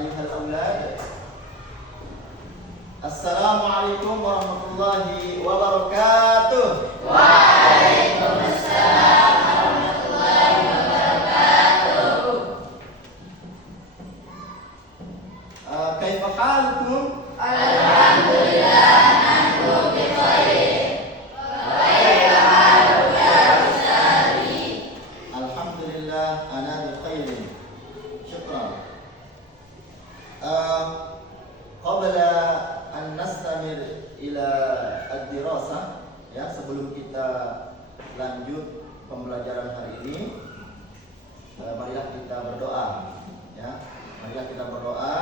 ayyuhal aulad. Assalamualaikum warahmatullahi wabarakatuh. Waalaikumsalam warahmatullahi wabarakatuh. Kaifa halukum? Alhamdulillah, nahnu bi khair. Wa kaifa haluka ya ustazi? Alhamdulillah, ana bi khairin. Syukran. Qabla an nastamir ila ad-dirasah, ya, sebelum kita lanjut pembelajaran hari ini, marilah kita berdoa, ya. Marilah kita berdoa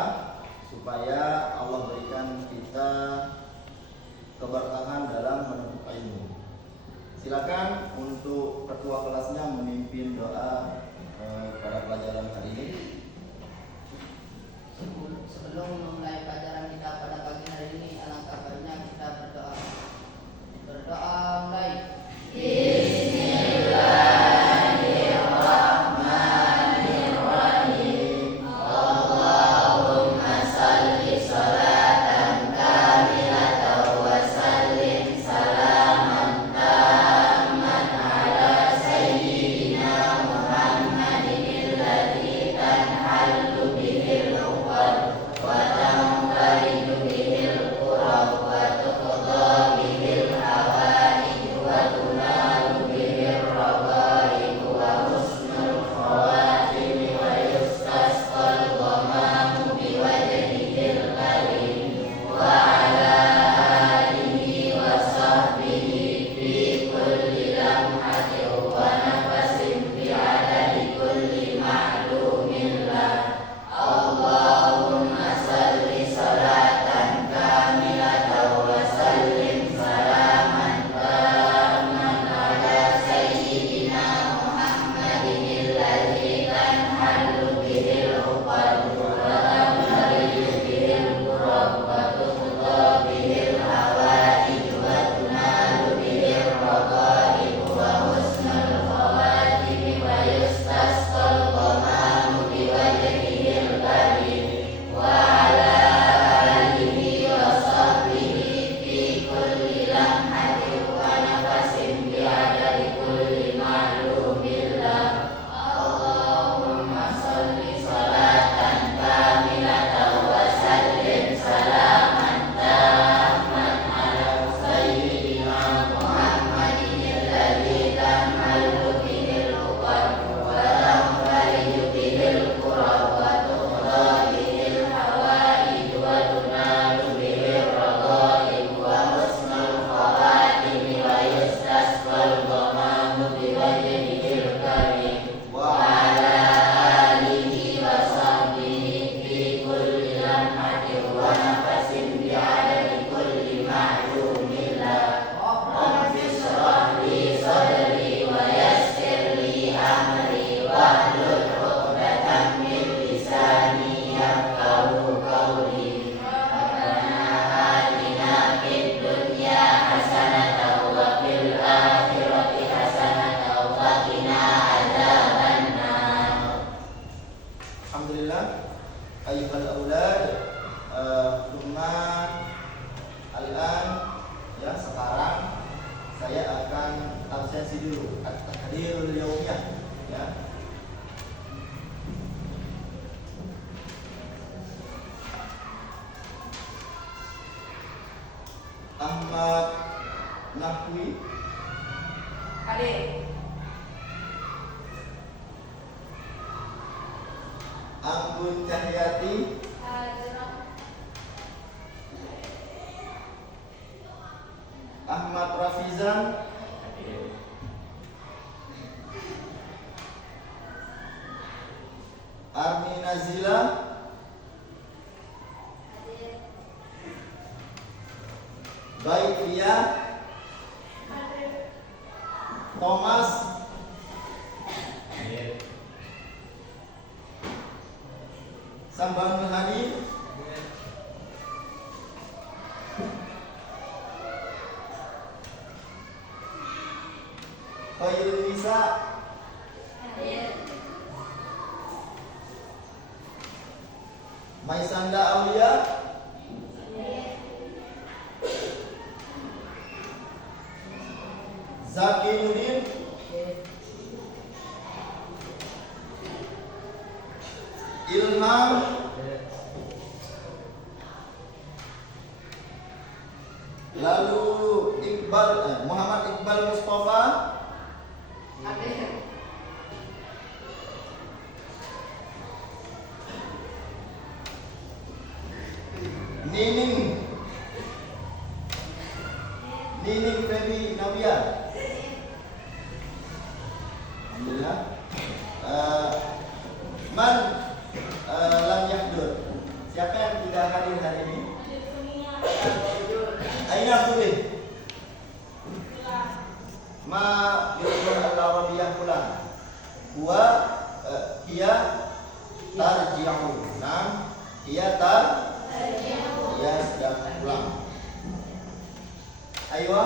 supaya Allah berikan kita keberkahan dalam menuntut ilmu. Silakan untuk ketua kelasnya memimpin doa pada pelajaran hari ini. Sebelum memulai pelajaran kita pada pagi hari ini, alangkah baiknya kita berdoa. Berdoa mulai. Bismillahirrahmanirrahim. Allahumma salli salatan kamilatan wa sallim salaman tamman ala sayyidina Muhammadin alladzi tanhallu bihil uqad wa tanfariju bihil qurab wa tuqda bihil hawaij wa tunalu bihil raghaib wa husnul khawatim wa yustasqal ghamamu biwajhihil karim wa ala alihi wa sahbihi fi kulli lamhatin wa nafasin fi adadi kulli ma'lumin lah. Allahumma salli salatan kamilatan wa sallim salaman tamman ala sayyidina Muhammadin alladzi tanhallu bihil uqad wa tanfariju bihil qurab wa tuqda bihil hawaij wa tunalu bihil raghaib wa husnul khawatim wa yustasqal ghamamu biwajhihil karim wa ala alihi wa sahbihi fi kulli lamhatin wa nafasin bi adadi kulli ma'lumin lah. Allahumma salli salatan kamilatan wa sallim salaman tamman ala sayyidina Muhammadin alladzi tanhallu bihil uqad wa tanfariju bihil qurab wa tuqda bihil hawaij wa tunalu bihil raghaib wa husnul khawatim wa yustasqal ghamamu biwajhihil karim wa ala alihi wa sahbihi fi kulli lamhatin wa nafasin bi adadi kulli ma'lumin lah. Rabbi shrah li sadri wa yassir li amri wahlul 'uqdatam min lisani yafqahu qawli. Rabbana atina fid dunya hasanatan wa fil akhirati hasanatan wa qina adzabannar. Alhamdulillah, ayyuhal aulad. Thumma al-an, ya, sekarang saya akan absensi dulu at-tahdirul yaumiyah, ya. Ahmad Nahwi, Hadir. Anggun Cahyati, Ahmad Rafizan, Armi Nazila, Baiklia, Thomas, Sambang Hani, Khairul Nisa, Maisanda Aulia, Zaki Nudin, Ilham, lalu Muhammad Iqbal Mustafa, Nining Feby Nabia, alhamdulillah. Man lam yahdur. Siapa yang tidak hadir hari ini? Aina boleh. Ma yurul al-arabiyah pulang. Huwa ia tarji'u. Nah, ia ia sedang pulang. Ayo,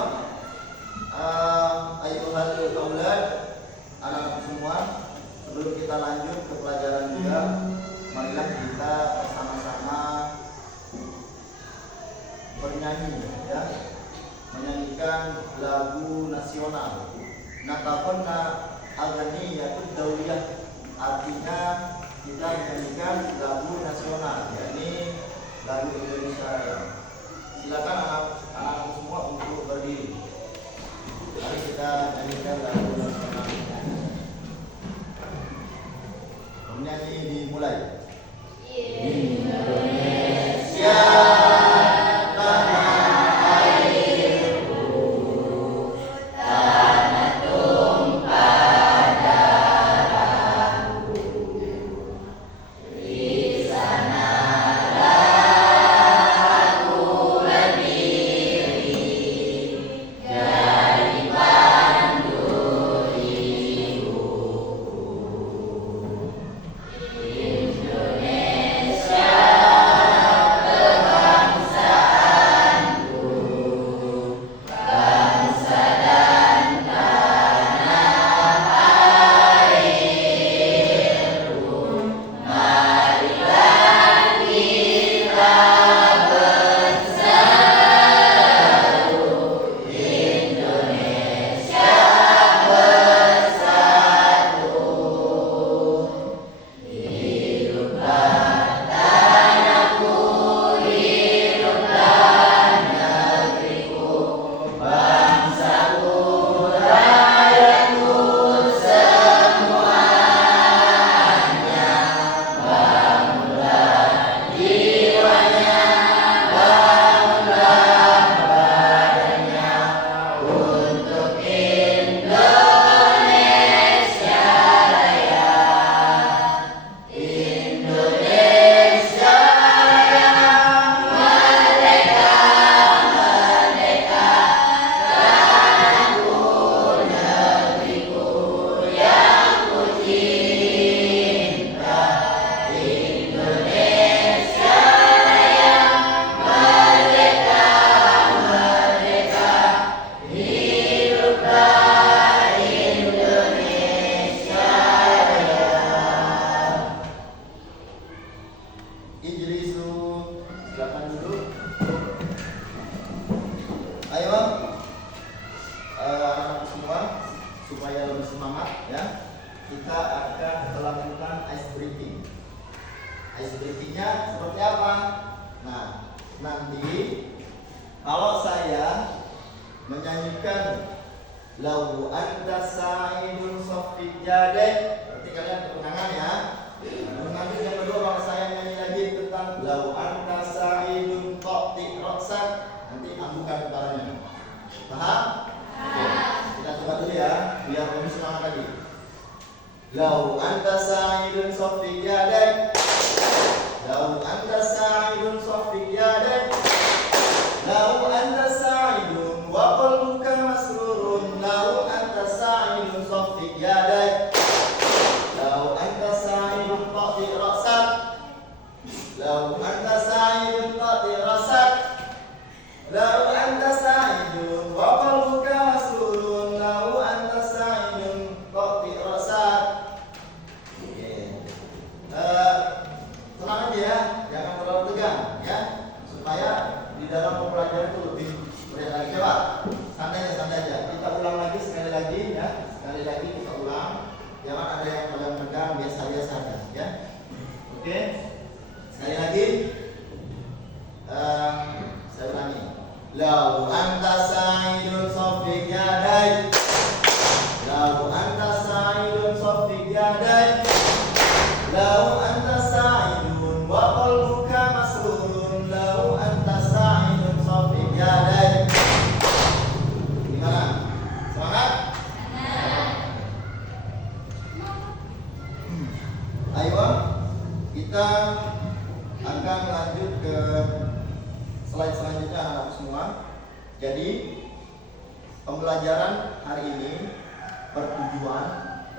ayuhal aulad, anak semua, sebelum kita lanjut ke pelajaran juga, marilah kita bersama-sama bernyanyi, ya, menyanyikan lagu nasional. Nataqonna aghniyatud dawiyah, artinya kita menyanyikan lagu nasional, yakni lagu Indonesia Raya. Silakan anak-anak semua untuk berdiri. Mari kita nyanyikan lagu nasional. Menyanyi dimulai. Indonesia Ice breaking-nya seperti apa? Nah, nanti kalau saya menyanyikan lau anta sa'idun safid jadek, berarti kalian kemenangan ya. Nanti yang kedua kalau saya nyanyi lagi tentang lau anta sa'idun qati roksan, nanti ambukan kepalanya. Paham? Oke. Kita coba dulu ya, biar lebih semangat lagi. Lau anta sa'idun safid jadek, lau anta sa'idun safid jadek, lau anta sa'idun wa qalbuka masrurun, lau anta sa'idun safid jadek, lau anta sa'idun qati ra'sak, lau anta sa'idun qati ra'sak, lau anta sa'idun wa qalbuka masrurun, lau anta sa'idun qati ra'sak. Oke. Tenang aja ya, jangan ulang. Jangan ada yang pegang-pegang, biasa-biasa aja, ya. Oke. Sekali lagi. Saya ulangi. Lau anta sa'idun sofik yadai. Lau anta sa'idun sofik yadai. Lau anta sa'idun wa qalbuka masrurun. Lau anta sa'idun sofik yadai. Gimana? Semangat? Ayo, kita akan lanjut ke slide selanjutnya anak-anak semua. Jadi pembelajaran hari ini bertujuan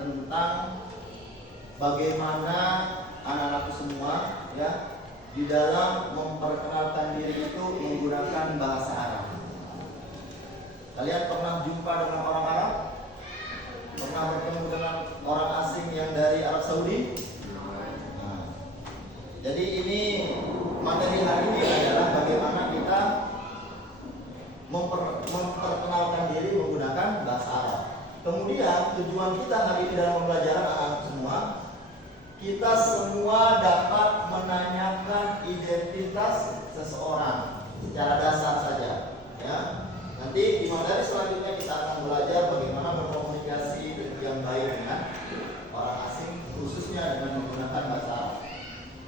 tentang bagaimana anak-anak semua ya di dalam memperkenalkan diri itu menggunakan bahasa Arab. Kalian pernah jumpa dengan orang Arab? Pernah bertemu dengan orang asing yang dari Arab Saudi? Nah, jadi ini materi hari ini adalah bagaimana kita memperkenalkan diri menggunakan bahasa Arab. Kemudian tujuan kita hari ini dalam pembelajaran anak-anak semua, kita semua dapat menanyakan identitas seseorang secara dasar saja, ya. Nanti di materi selanjutnya kita akan belajar bagaimana berkomunikasi yang baik dengan orang asing, khususnya dengan menggunakan bahasa Arab.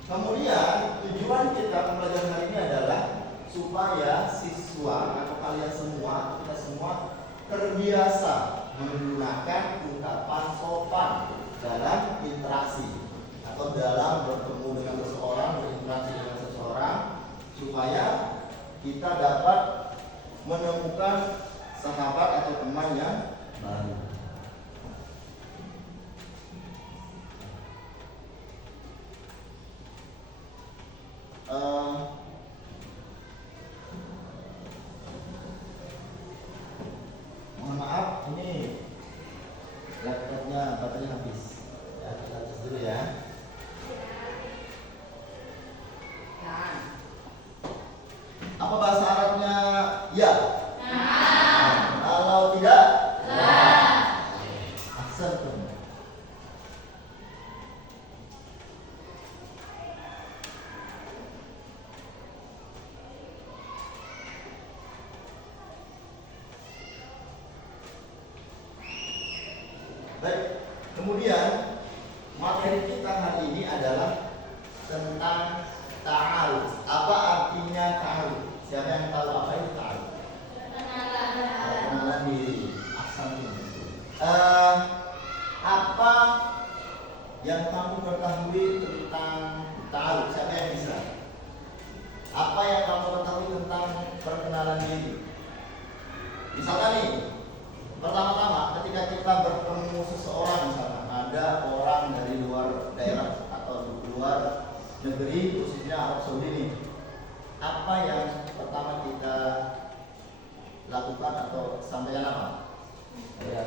Kemudian tujuan kita pembelajaran hari ini adalah supaya siswa atau kalian semua, kita semua terbiasa menggunakan ungkapan sopan dalam interaksi atau dalam bertemu dengan seseorang, berinteraksi dengan seseorang, supaya kita dapat menemukan sahabat atau teman yang baru. Mohon maaf, ini laptopnya baterai habis. Ya, kita tes dulu ya. Apa bahasa Arabnya? Ya. Kalau tidak? Ahsantum. Baik, kemudian materi kita hari ini adalah tentang ta'aruf. Apa artinya ta'aruf? Siapa yang tahu apa itu ta'aruf? Perkenalan diri. Ahsantum. Apa yang kamu ketahui tentang ta'aruf? Siapa yang bisa? Apa yang kamu ketahui tentang perkenalan diri? Misalkan nih, pertama-tama ketika kita bertemu seseorang, misalnya ada orang dari luar daerah atau luar negeri, khususnya Arab Saudi nih, apa yang pertama kita lakukan atau sampaikan apa? Ya,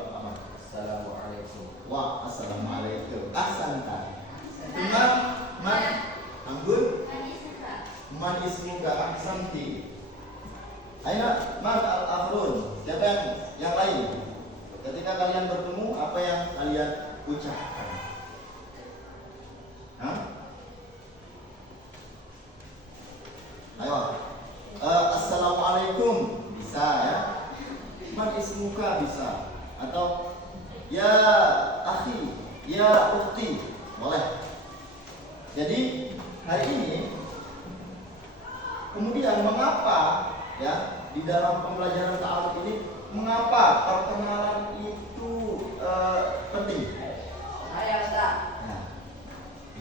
apa? Assalamualaikum. Wa assalamualaikum. Ahsanta. Man Anggun? Man ismuka ahsanti. Aina man al-akhrun. Siapa yang lain? Ketika kalian bertemu, apa yang kalian ucapkan? Hah? Ayo. Assalamualaikum bisa ya. Man ismuka bisa. Atau ya akhi, ya ukhti, boleh. Jadi hari ini kemudian mengapa ya di dalam pembelajaran ta'aruf ini, mengapa perkenalan itu penting? Saya Ustaz. Nah,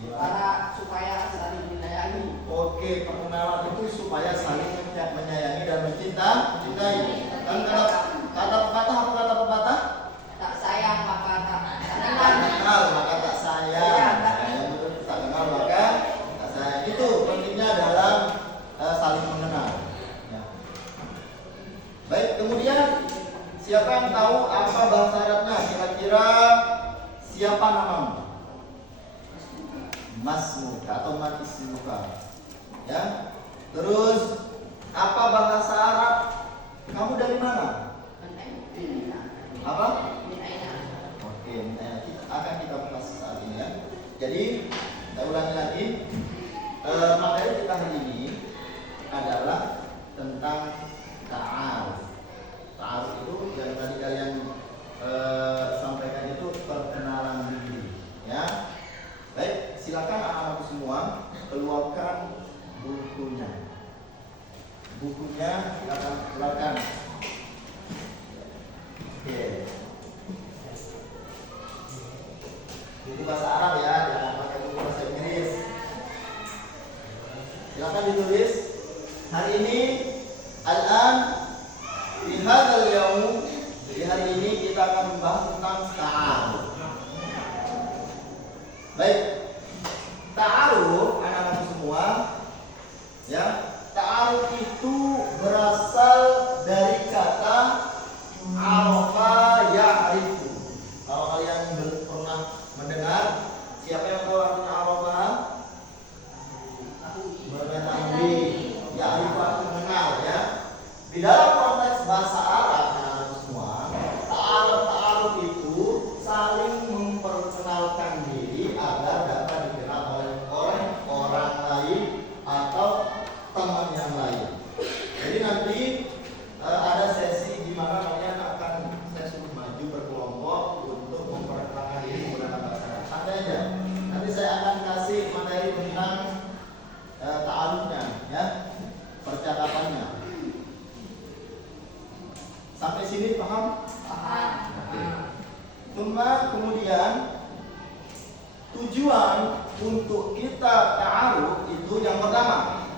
Karena supaya saling menyayangi. oke, perkenalan itu supaya saling menyayangi dan mencintai. Kan kata pepatah apa kata pepatah? Tak sayang maka tak Tak kenal maka tak sayang. Nah, yang betul tak kenal maka tak sayang. Itu pentingnya dalam saling mengenal. Ya. Baik, kemudian siapa yang tahu apa bahasa Arabnya? Kira-kira siapa namamu? Masmuka atau matismuka. Ya. Terus apa bahasa Arab? Kamu dari mana? Apa? Jadi saya ulangi lagi, materi kita hari ini adalah tentang ta'aruf. Ta'aruf itu yang tadi kalian sampaikan itu perkenalan diri, ya. Baik, silakan anak-anakku semua keluarkan bukunya. Bukunya silakan keluarkan. Oke. Buku bahasa Arab ya, jangan pakai buku bahasa Inggris. Silakan ditulis. Hari ini, al-an, di hadzal yaum, di hari ini kita akan membahas tentang ta'aruf. Baik, ta'aruf anak-anak semua, ya. Ta'aruf itu berasal dari kata arafa ya'rifu. Kalau kalian pernah mendengar, siapa yang tahu artinya arafa? Mengetahui, ya'rifu artinya mengenal, ya. Di dalam konteks bahasa Arab anak-anak semua, ta'aruf itu saling memperkenalkan diri agar dapat dikenal oleh orang lain atau teman yang lain. Jadi nanti ada sesi di mana kalian akan saya suruh maju berkelompok untuk memperkenalkan diri menggunakan bahasa Arab. Santai aja. Nanti saya akan kasih materi tentang ta'arufnya, ya, percakapannya. Sampai sini paham? Paham. Kemudian tujuan untuk kita ta'aruf itu yang pertama,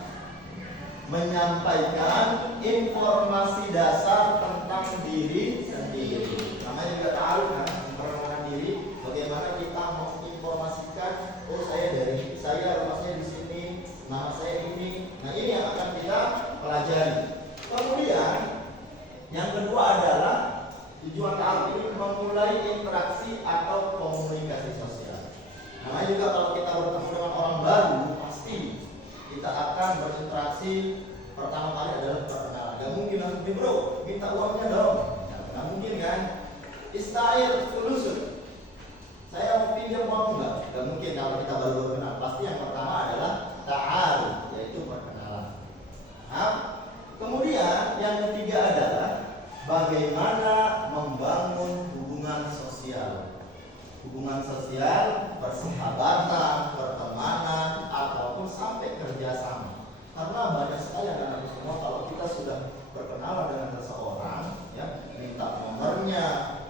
menyampaikan informasi dasar tentang diri sendiri. Namanya juga ta'aruf kan, memperkenalkan diri. Bagaimana kita menginformasikan, oh saya rumah saya di sini, nama saya ini. Nah, ini yang akan kita pelajari. Kemudian yang kedua adalah tujuan ta'aruf ini memulai interaksi atau komunikasi sosial. Namanya juga kalau kita bertemu dengan orang baru, pasti kita akan berinteraksi. Pertama kali adalah perkenalan. Gak mungkin langsung, bro, minta uangnya dong. Gak mungkin kan? Istair fulusut, saya mau pinjam uang enggak? Gak mungkin kalau kita baru berkenal. Pasti yang pertama adalah ta'aruf, yaitu perkenalan. Nah, kemudian yang ketiga adalah bagaimana membangun hubungan sosial. Hubungan sosial, persahabatan, pertemanan, ataupun sampai kerjasama. Karena banyak sekali anak-anak semua kalau kita sudah berkenalan dengan seseorang, ya, minta nomornya,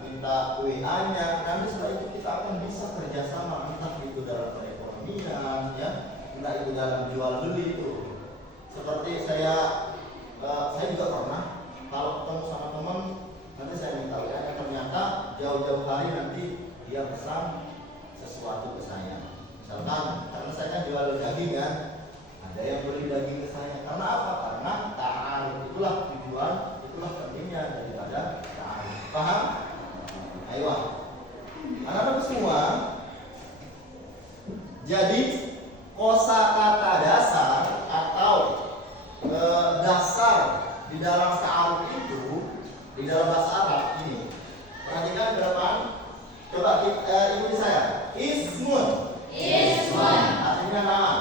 minta WA-nya, nanti setelah itu kita akan bisa kerjasama, entah itu dalam perekonomian, ya, entah itu dalam jual beli itu. Seperti saya juga pernah kalau ketemu sama teman, nanti saya minta WA-nya, ternyata jauh-jauh hari nanti dia pesan sesuatu ke saya. Misalkan karena saya kan jual daging kan, ada yang beli daging ke saya. Karena apa? Karena ta'aruf. Itulah tujuan, itulah pentingnya daripada ta'aruf. Paham? Ayo, anak-anak semua. Jadi kosakata dasar atau dasar di dalam ta'aruf itu, di dalam bahasa Arab ini, perhatikan ke depan. Coba ikuti saya. Ismun. Ismun. Artinya nama.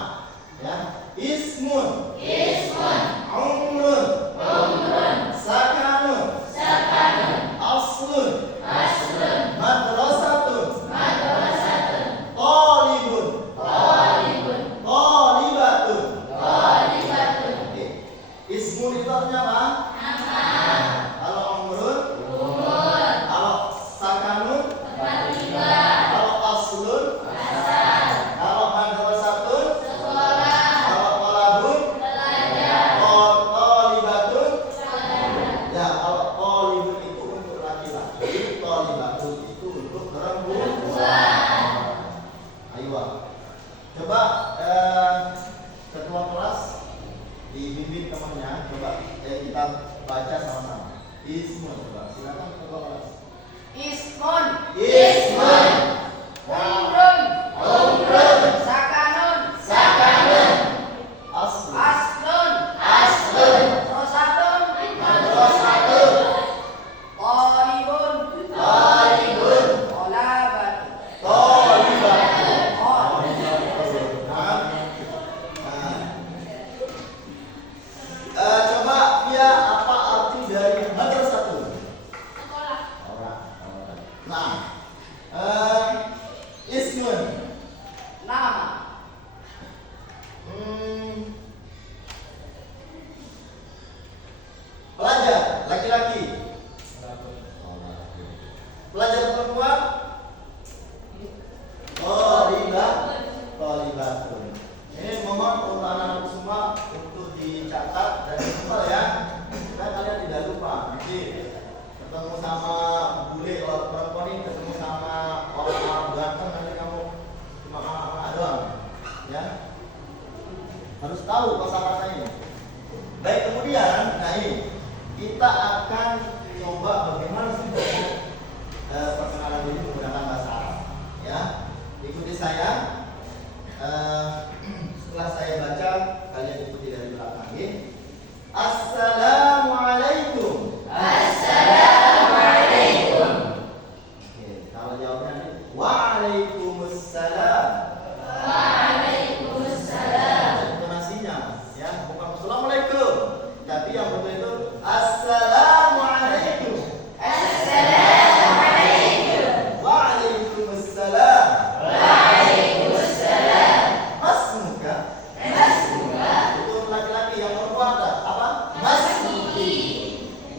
Ya. Ismun. Ismun. Umrun. Umrun. Sakanun. Sakanun. Aslun. Aslun. Madrasatun. Madrasatun. Talibun. Talibun. Talibatun. Talibatun. Oke. Ismun itu artinya apa? Nama. Kalau umrun, Umur. kalau sakanun, Tempat tinggal. Ismun. Nama. Pelajar laki-laki. Pelajar perempuan. Tholibatun. Ini mohon untuk anak-anak semua untuk dicatat dan dihafal ya. Supaya kalian tidak lupa. Nanti ketemu sama bule orang perempuan ini, ketemu sama orang-orang ganteng, nanti kamu cuma anak-anak doang. Ya. Harus tahu kosakata ini. Baik, kemudian, nah ini kita akan coba bagaimana sih perkenalan diri menggunakan bahasa Arab. Ya, ikuti saya. Setelah saya baca, kalian ikuti dari belakang. Assalamualaikum. Assalamualaikum. Oke, kalau jawabnya waalaikumsalam. Waalaikumsalam. Intonasinya, ya, bukan assalamualaikum, tapi yang betul itu assalamualaikum. Assalamualaikum. Waalaikumsalam. Waalaikumsalam. Masmuka. Masmuka. Itu laki-laki, yang perempuan ada apa? Masmuki.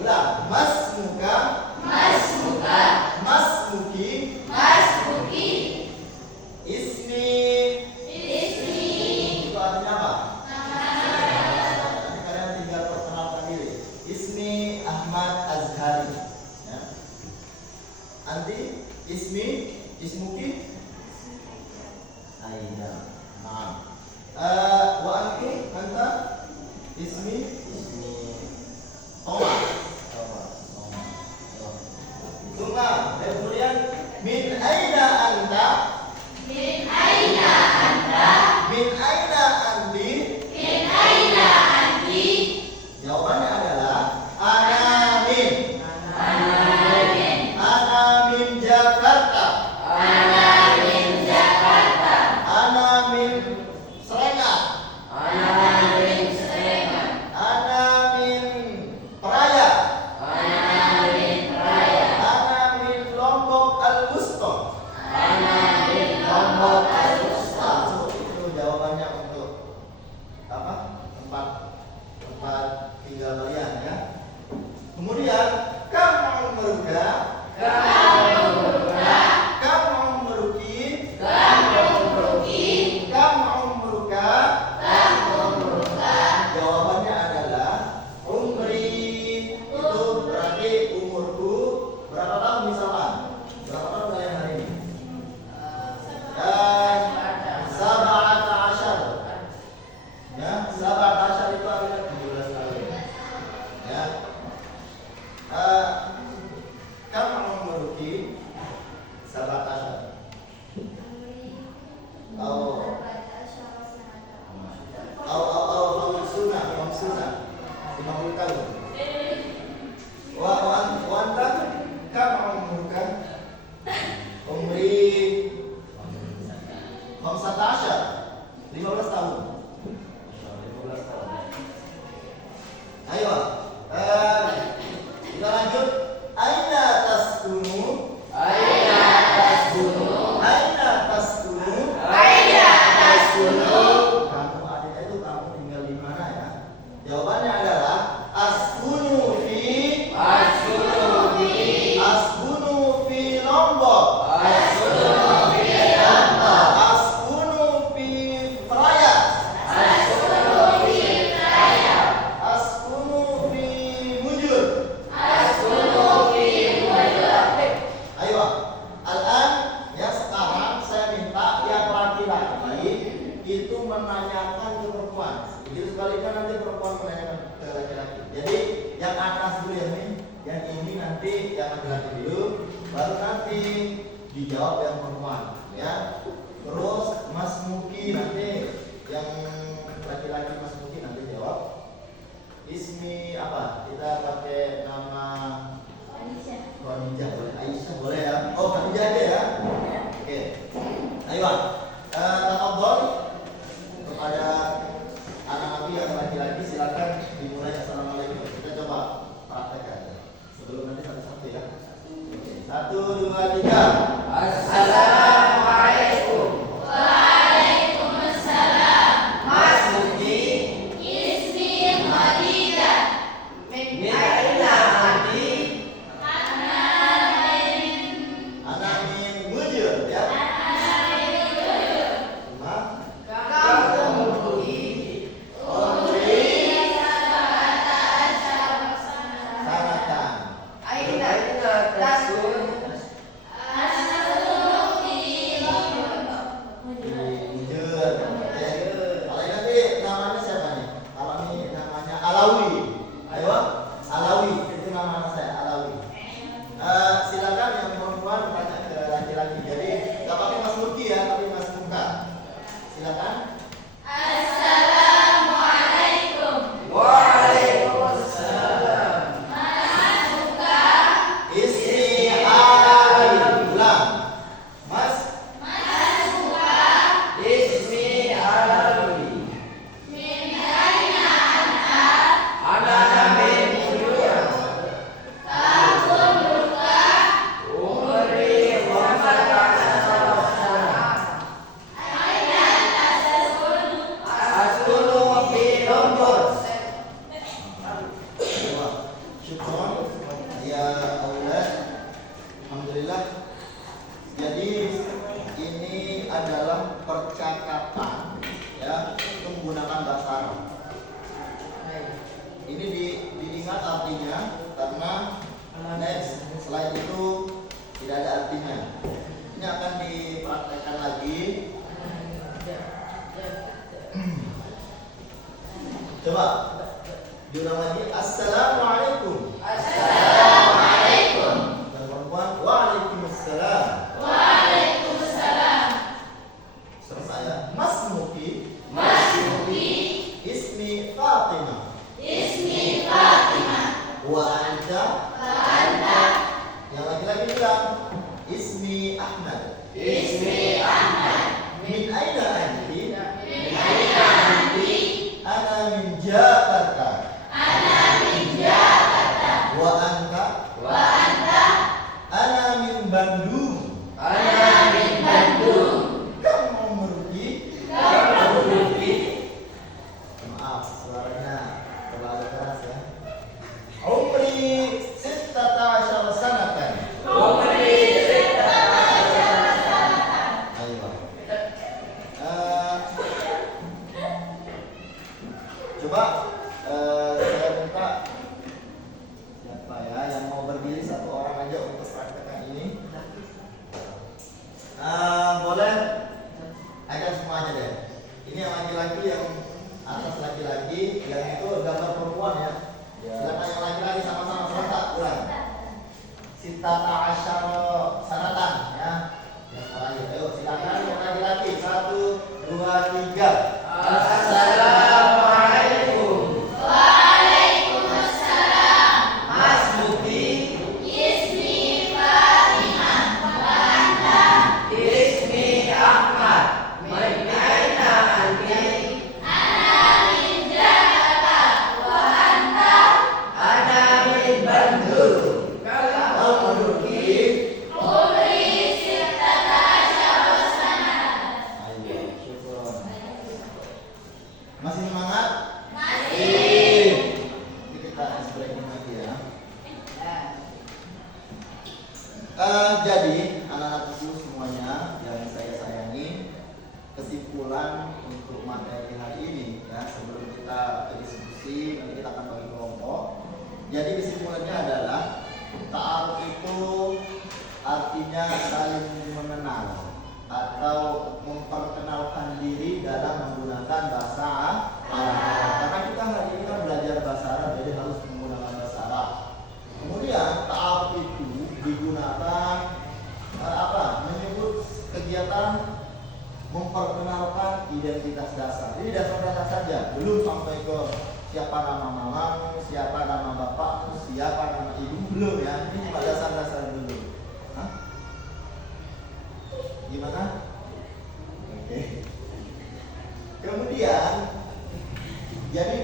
Ulang. Masmuka. Masmuka. Masmuki. Masmuki. Ismi. Ismi. Itu artinya apa? Nanti kalian tinggal perkenalkan diri. Ismi Ahmad Azhari. Ya. Anti ismi ismuki. Aida. Nah. Wa antum anta ismi Thomas. Sunga. Dan kemudian min aina anta? Min aina anta? Min aina anti? Min aina anti? Jawabannya adalah ana min. Ana min Jakarta. Ana min Jakarta. Ana min Serengat. Ana min Sleman. Ana min Peraya. Ana min Raya. Ana min Lombok Al-Wusta. Ana min Lombok Al-Wusta. Itu jawabannya untuk apa? Tempat tinggal kalian ya. Kemudian kam umruka? Kam umruka? Kam umruki? Kam umruki? Kam umruka? Kam umruka? Jawabannya adalah umri. Itu berarti umurku berapa tahun misalkan? Berapa tahun kalian hari ini? Sab'ata asyar. Ya, sab'ata asyar itu artinya 17 tahun. Ya. Kam umruki? Sab'ata asyar. Khamsuna 50 tahun. Wa anta kam umruka? Umri 15 tahun. 15 tahun. Ayo. Kita lanjut. Aina taskunu? Aina taskunu? Aina taskunu? Aina taskunu? Kamu adiknya itu kamu tinggal di mana ya? Jawabannya adalah askunu fi. Askunu fi. Askunu fi Lombok. Askunu fi Lombok. Askunu fi Peraya. Askunu fi Raya. Askunu fi Mujur. Askunu fi Mujur. Ayo, al-an ya, sekarang saya minta yang laki-laki itu menanyakan ke perempuan. Begitu sebaliknya nanti perempuan menanyakan ke laki-laki. Jadi yang atas dulu ya nih, yang ini nanti yang laki-laki dulu, baru nanti dijawab yang perempuan. Ya, terus Mas Muki nanti yang laki-laki Mas Muki nanti jawab. Ismi apa? Kita pakai nama Khadijah boleh, Aisyah boleh ya. Oh, Khadijah aja ya. Oke. Ayo, tafadhol kepada anak nabi yang laki-laki, silakan dimulai. Assalamualaikum. Kita coba praktekkan sebelum nanti satu-satu ya. Oke. 1, 2, 3. percakapan ya itu menggunakan bahasa Arab. Ini diingat artinya karena next slide itu tidak ada artinya. Ini akan dipraktekkan lagi. Coba diulang lagi. Assalamualaikum. Assalamualaikum. Dan perempuan waalaikumsalam. Waalaikumsalam. Selesai ya. Masmuki. Masmuki. Ismi Fatimah. Ismi Fatimah. Wa anta. Anta. Yang laki-laki bilang Ismi Ahmad. Ismi Ahmad. Min aina anti? Min aina anti? Ana min Jakarta. Ana min Jakarta. Wa anta? Wa anta? Ana min Bandung. Ana min Bandung. Kamu umurki? Kamu umurki? Maaf, suaranya terlalu keras ya. Umri 16 sanatan. Umri Ayo. Coba saya minta siapa ya yang mau berdiri satu orang aja untuk praktekkan ini. Boleh ajak semua aja deh. Ini yang laki-laki, yang atas laki-laki, yang itu gambar perempuan ya. Silakan yang laki-laki sama-sama serentak ulang. Sitata asyara sanatan ya. Yang terakhir, ayo silakan yang laki-laki 1, 2, 3. Assalamualaikum. Waalaikumsalam. Masmuki. Ismi Fatimah. Wa anta? Ismi Ahmad. Min aina anti? Ana min Jakarta. Wa anta? Ana min Bandung. Kamu umurki? Umri sittata asyara sanatan. Ayo, syukur. Masih semangat? Masih. Ini kita breaking lagi ya. Jadi anak-anakku semuanya yang saya sayangi, kesimpulan untuk materi hari ini ya, sebelum kita ke diskusi nanti kita akan bagi kelompok. Jadi kesimpulannya adalah ta'aruf itu artinya saling mengenal atau memperkenalkan diri dalam menggunakan bahasa Arab. Karena kita hari ini kan belajar bahasa Arab, jadi harus menggunakan bahasa Arab. Kemudian ta'aruf itu digunakan menyebut kegiatan memperkenalkan identitas dasar. Ini dasar-dasar saja, belum sampai ke siapa nama mamamu, siapa nama bapakmu, siapa nama ibu, belum ya. Ini cuma dasar-dasar dulu. Hah? Gimana? Oke. Kemudian jadi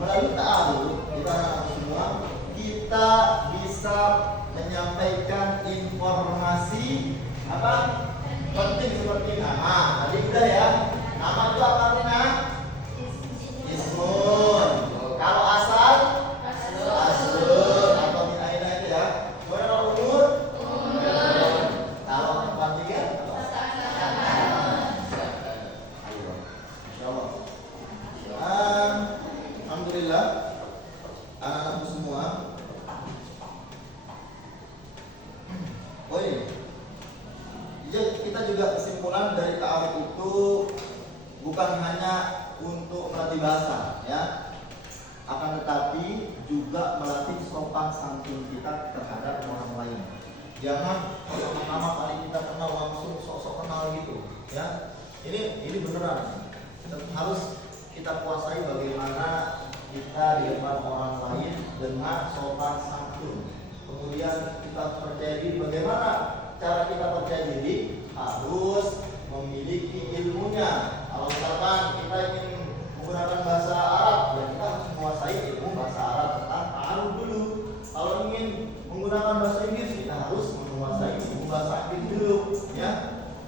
melalui ta'aruf kita anak-anak semua kita bisa menyampaikan informasi apa penting seperti nama. Tadi udah ya. Nama itu apa artinya? Ismun. Kalau asal aslun atau min aina itu ya. Kemudian kalau umur? Kalau tempat tinggal? Ayo. Insyaallah. Alhamdulillah anak-anakku semua. Oh iya. Jadi kita juga kesimpulan dari ta'aruf itu bukan hanya untuk melatih bahasa ya, akan tetapi juga melatih sopan santun kita terhadap orang lain. Jangan pertama kali kita kenal langsung sok-sok kenal gitu ya. Ini beneran harus kita kuasai bagaimana kita di depan orang lain dengan sopan santun. Kemudian kita percaya diri. Bagaimana cara kita percaya diri? Harus memiliki ilmunya. Kalau misalkan kita ingin menggunakan bahasa Arab, ya kita harus menguasai ilmu bahasa Arab tentang ta'aruf dulu. Kalau ingin menggunakan bahasa Inggris, kita harus menguasai ilmu bahasa Inggris dulu, ya.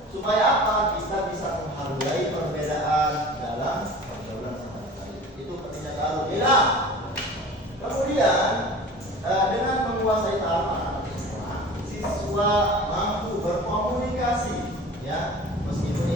Supaya apa? Kita bisa menghargai perbedaan dalam pergaulan sehari-hari. Itu pentingnya ta'aruf. Ya. Kemudian dengan menguasai ta'aruf, siswa mampu berkomunikasi, ya. Meskipun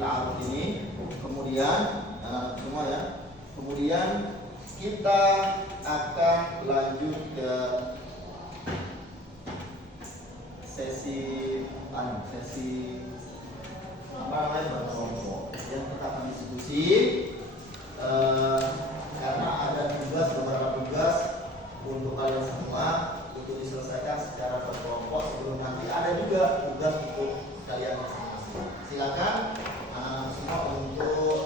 ta'aruf ini. Kemudian semua ya. Kemudian kita akan lanjut ke sesi apa namanya berkelompok. Yang kita akan diskusi karena ada beberapa tugas untuk kalian semua untuk diselesaikan secara berkelompok sebelum nanti ada juga tugas untuk kalian masing-masing. Silakan anak-anak semua untuk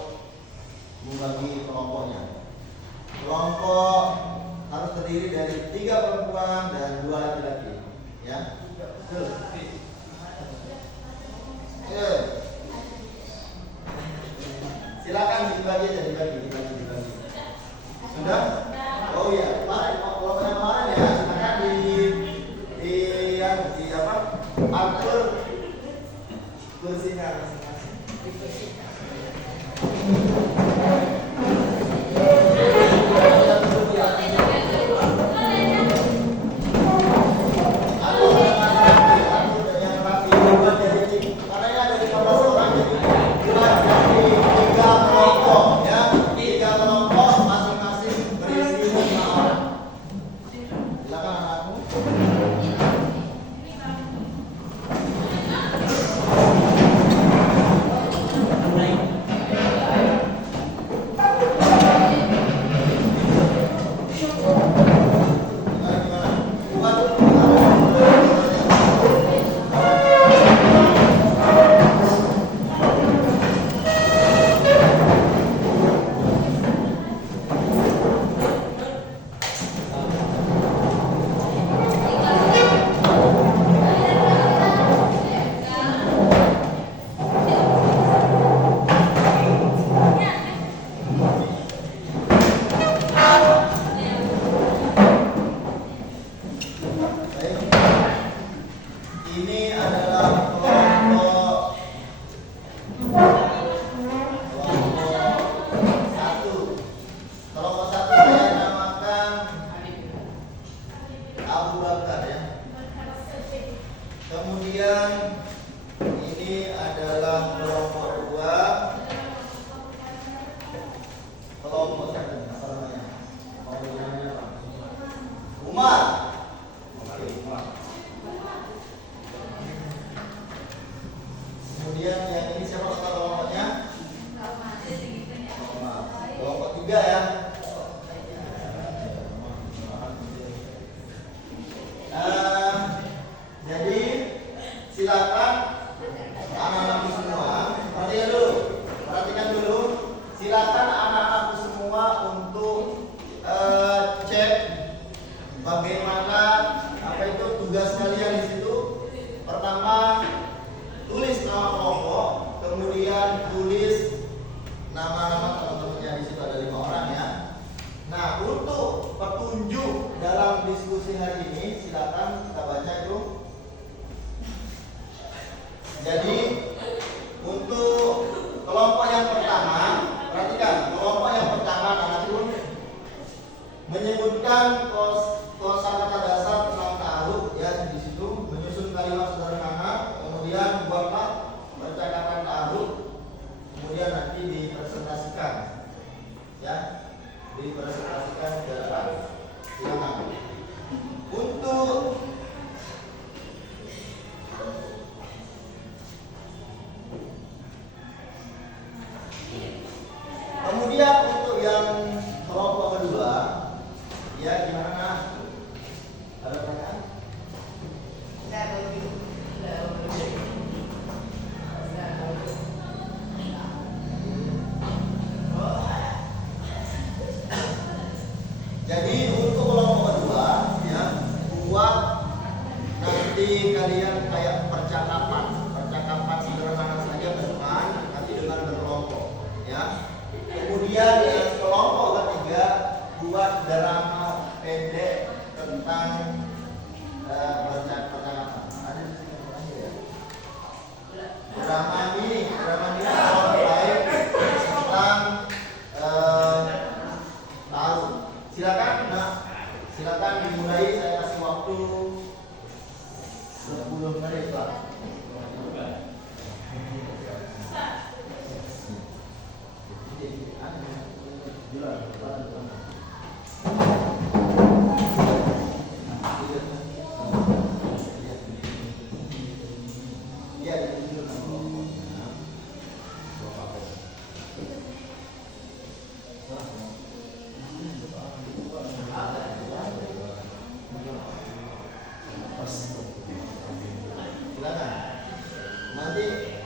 membagi kelompoknya. Kelompok harus terdiri dari 3 perempuan dan 2 laki-laki, ya. Silakan dibagi aja, dibagi. Sudah? Oh iya, kalau kemarin ya, silakan di apa? Atur kursinya masing-masing.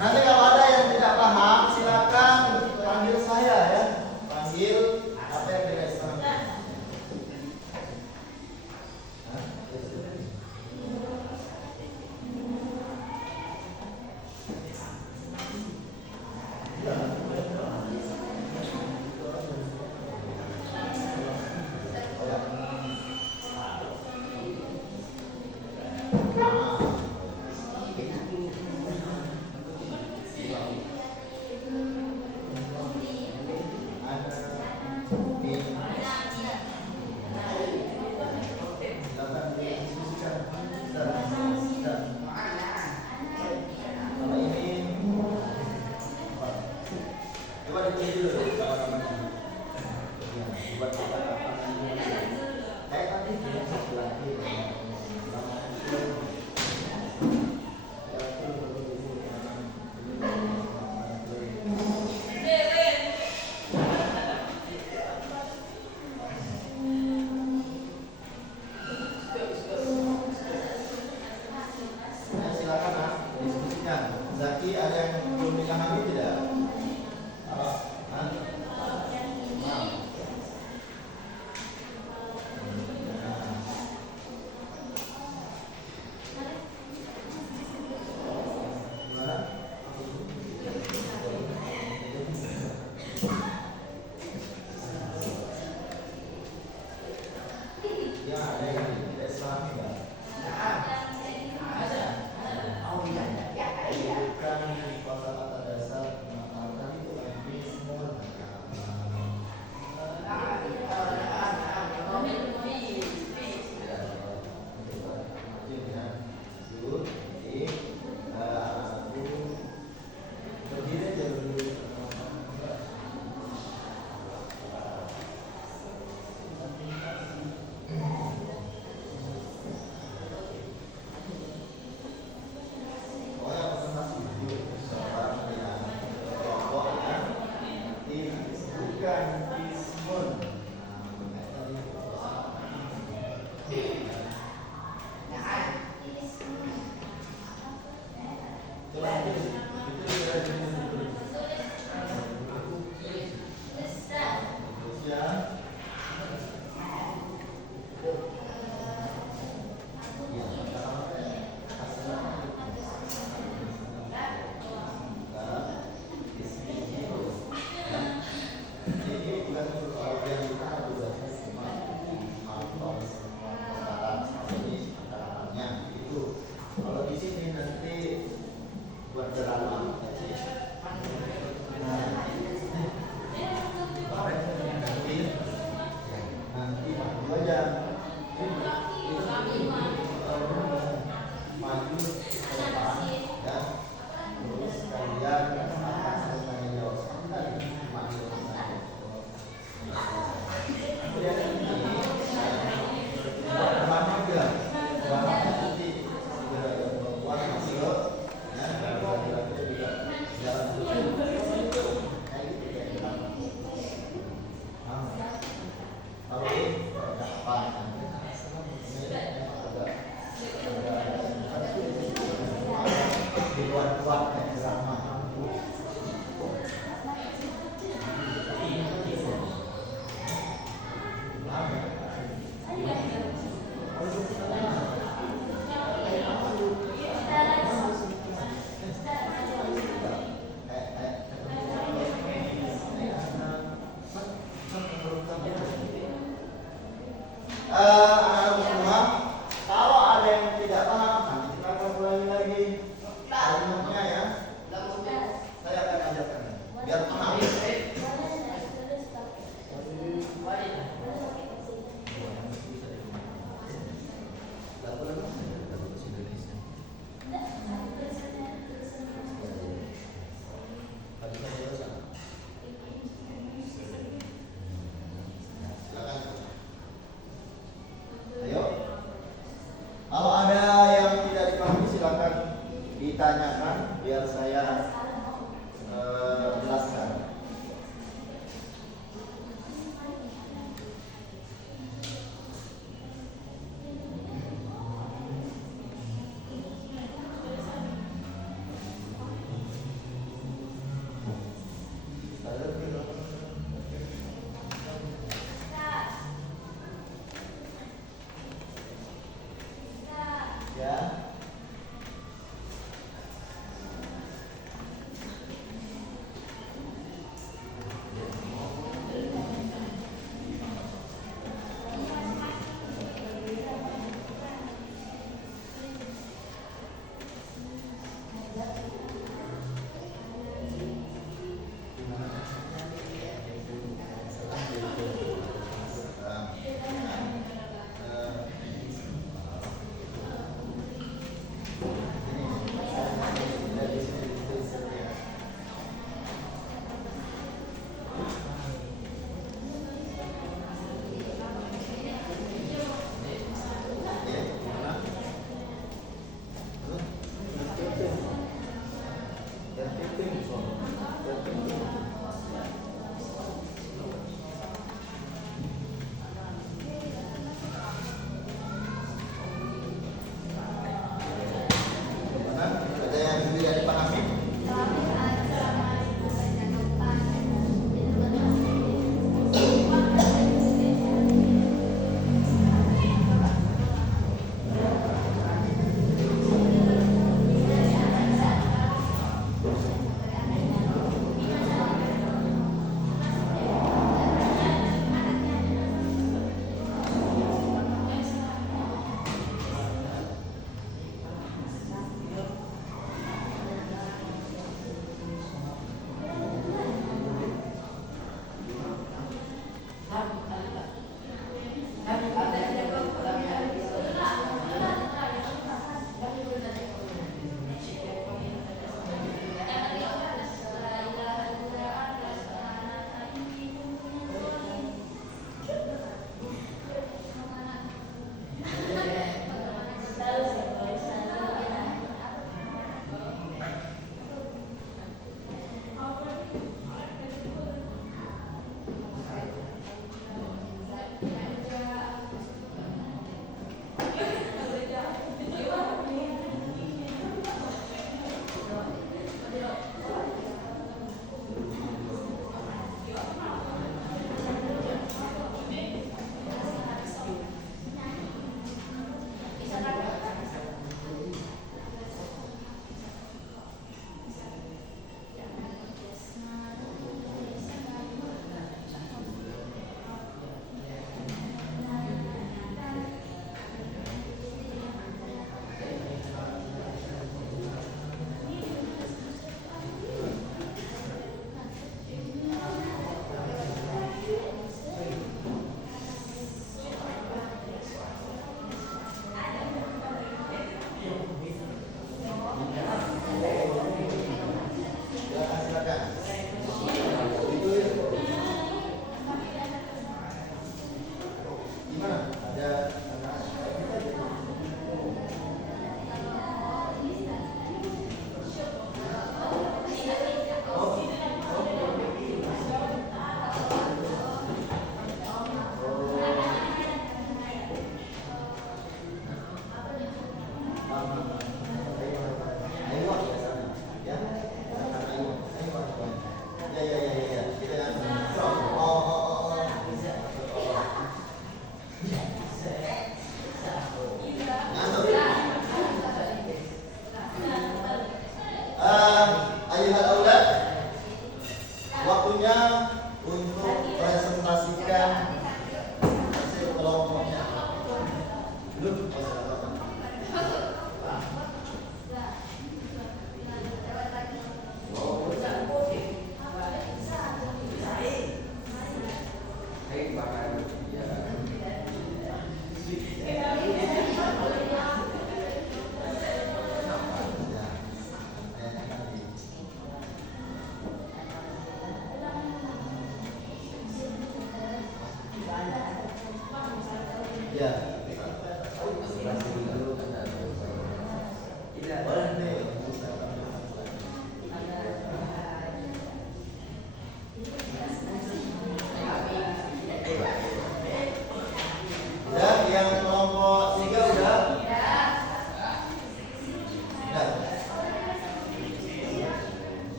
Nanti kalau ada yang tidak paham silakan panggil saya ya. Panggil apa yang tidak paham. Zaki, ada yang belum dipahami tidak? Anak-anak semua, kalau ada yang tidak paham, nanti kita akan ulangi lagi kalimatnya ya. ditanyakan biar saya jelaskan. Ya. Ada yang tidak dipahami?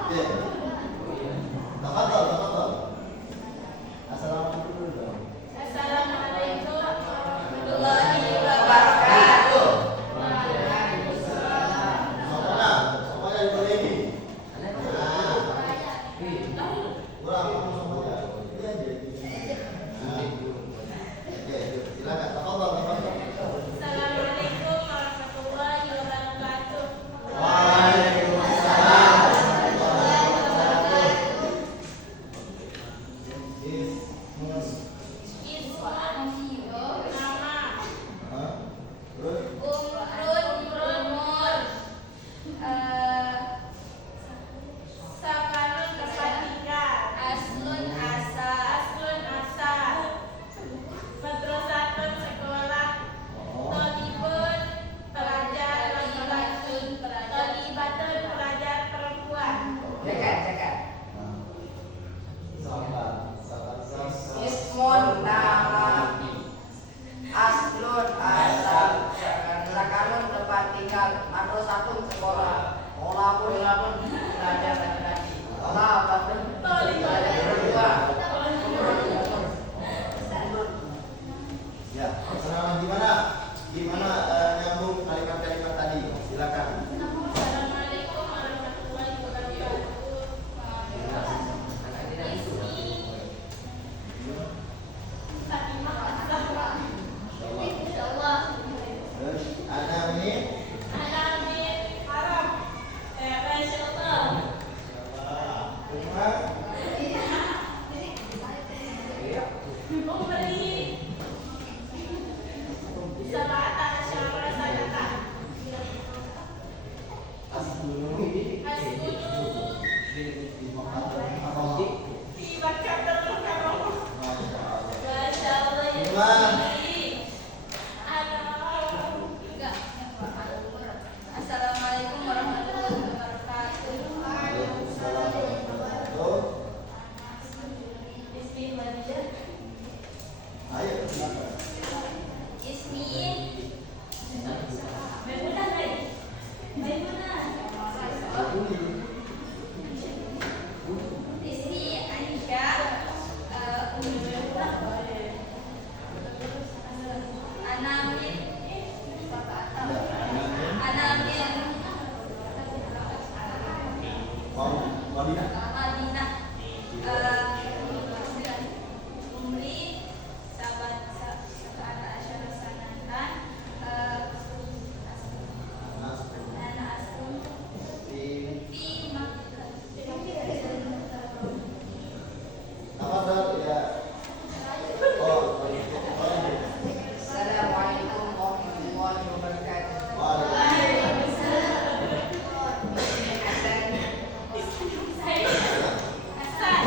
Oke. Tafadhol, tafadhol. Assalamualaikum dulu dong. Assalamualaikum warahmatullahi wabarakatuh. Semuanya, semuanya boleh ini. Nah, kurang kamu semuanya. Iya, jadi. Nah. Oke, silakan. Tafadhol, tafadhol. Assalamualaikum warahmatullahi wabarakatuh. Waalaikumsalam warahmatullahi wabarakatuh. Ismus. Nama Hah? Terus? Umur Sakanun tempat tinggal Aslun asa Madrasatun sekolah Tolibun pelajar laki-laki Tolibatun pelajar perempuan Ismun nama, aslun asal, sakanun tempat tinggal, madrasatun sekolah, olapun belajar laki-laki, tolibatun belajar perempuan. Ya, sekarang gimana? Gimana nyambung kalimat-kalimat tadi? Silakan. Assalamualaikum warahmatullahi wabarakatuh. Ismi Fatimah Azhara. Insyaallah. Terus ada ini. Alamin Haram. Masyaallah. Umar. Umri Sabata Asyara Sanata. Asdulu. Asbunu Apa? Fi Makkatul Mukarramah. Masya Allah. Masyaallah. Iman. Assalamualaikum warahmatullahi wabarakatuh. Waalaikumsalam warahmatullahi wabarakatuh. Bismillah. Ayo, silakan. Ismi Maimunah tadi. Maimunah. Ismi Aisyah. Anamin Madinah. Madinah. Umri Sabata Asyara Sanatan. Ana asum Fi Makkah. Tafadhol ya. Oh, Assalamualaikum warahmatullahi wabarakatuh. Waalaikumsalam. Hasan.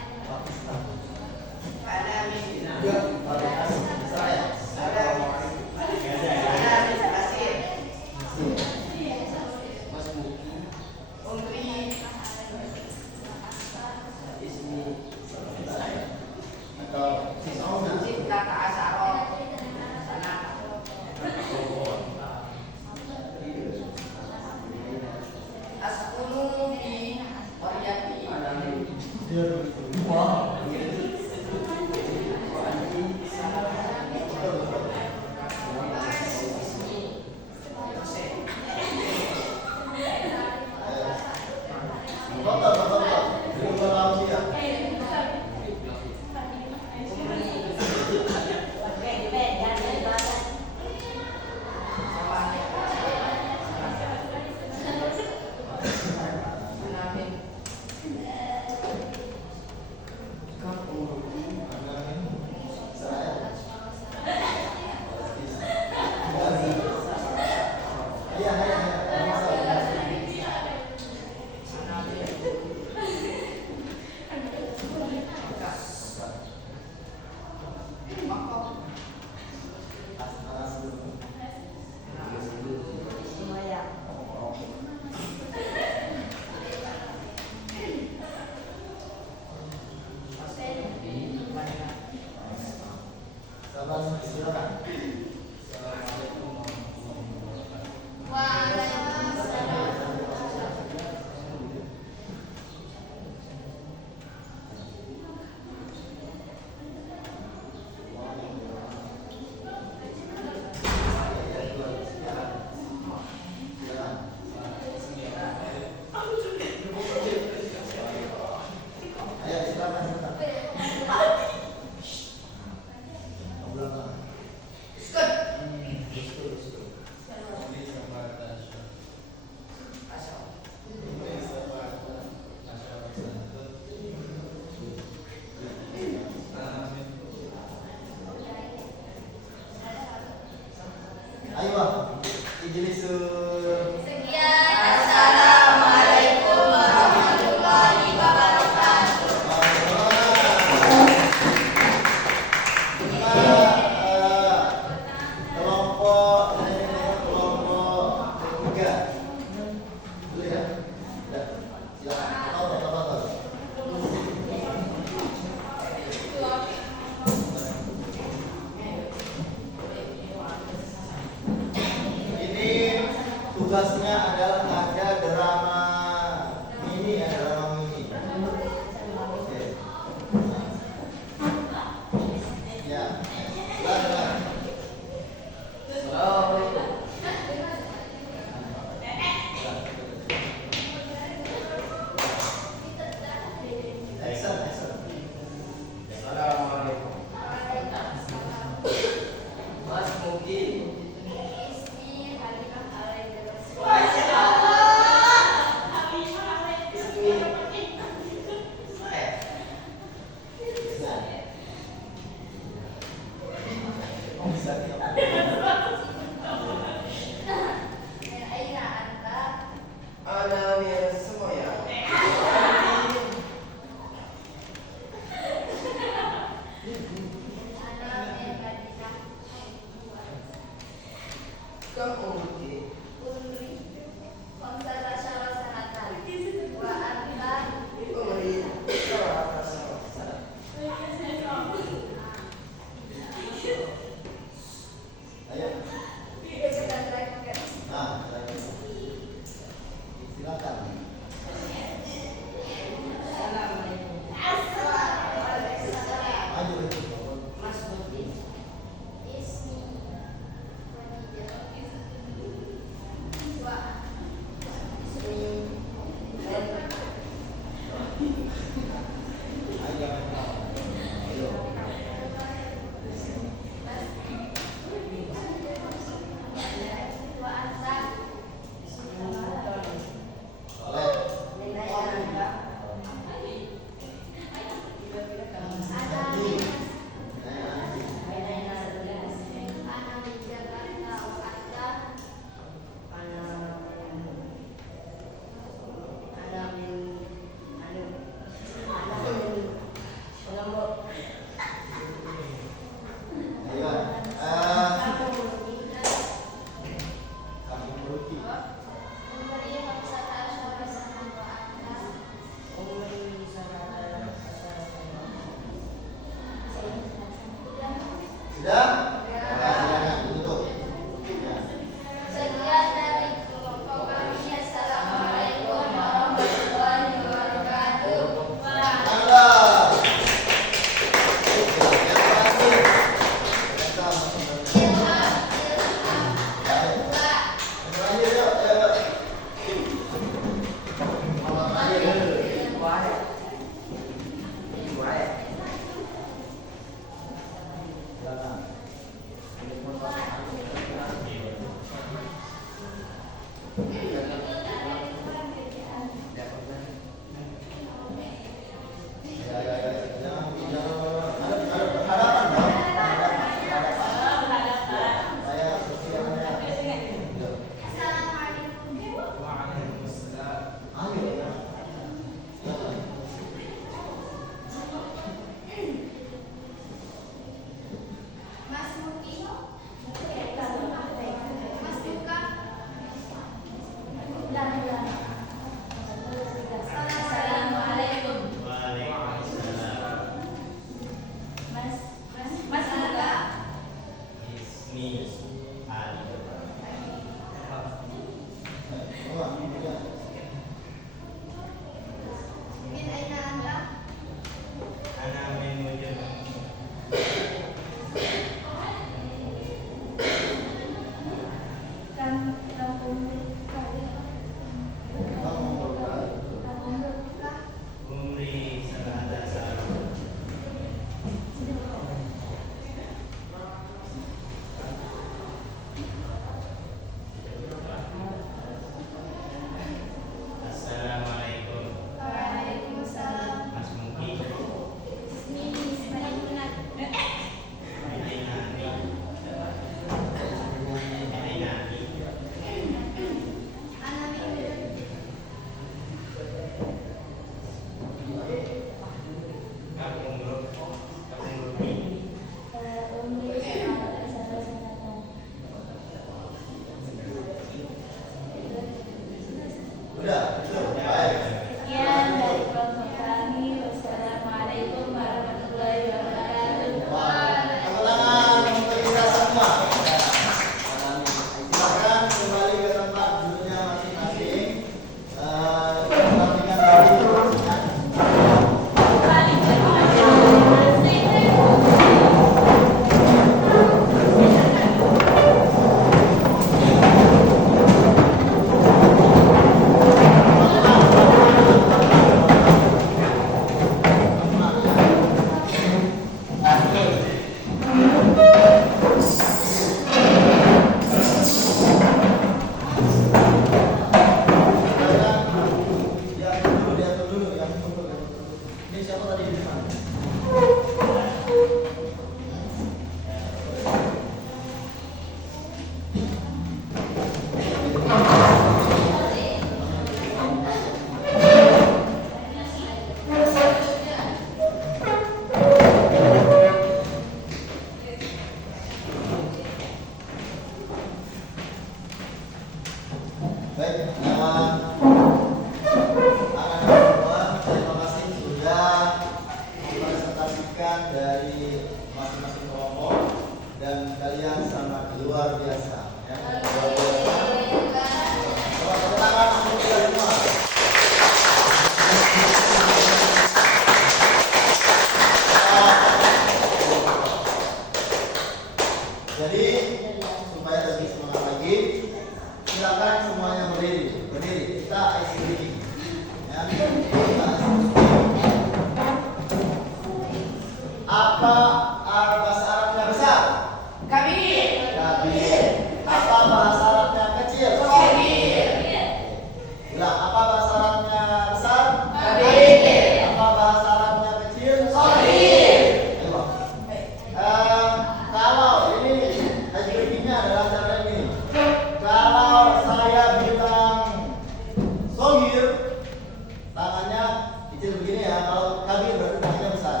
kecil begini ya. Kalau kabir berarti kakinya besar.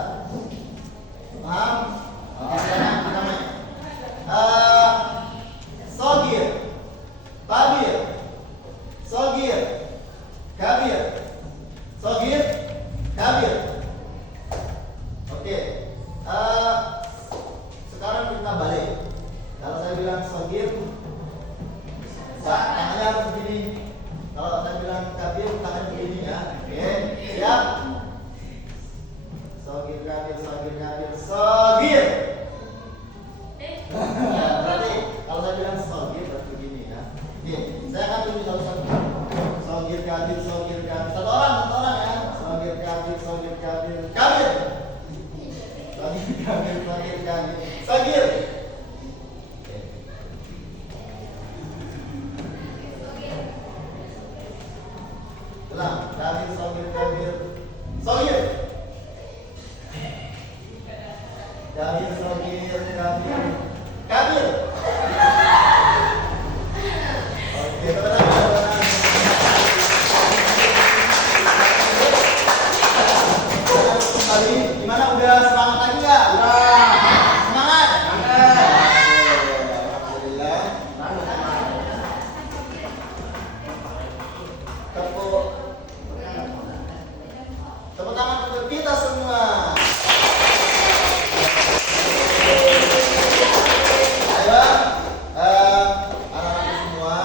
Paham? Oke, silakan namanya. Sogir, kabir, sogir, kabir, sogir, kabir. Oke. Sekarang kita balik. Kalau saya bilang sogir, tangannya harus begini. Kalau saya bilang kabir, tangan begini ya. Oke, siap. Sogir, kabir, sogir, kabir, sogir. Berarti kalau saya bilang sogir berarti begini ya. Oke, saya akan tunjuk satu-satu. Sogir, kabir, sogir, kabir. Satu orang ya. Sogir, kabir, sogir, kabir, kabir. Sogir, kabir, sogir, kabir, sogir. Ulang, kabir, sogir, kabir, sogir. Kabir, sogir, kabir, kabir. Oke, teman-teman. Kembali, gimana? Udah semangat lagi nggak? Udah. Semangat. Alhamdulillah. Tepuk tangan untuk kita semua. Ayo, anak-anak semua.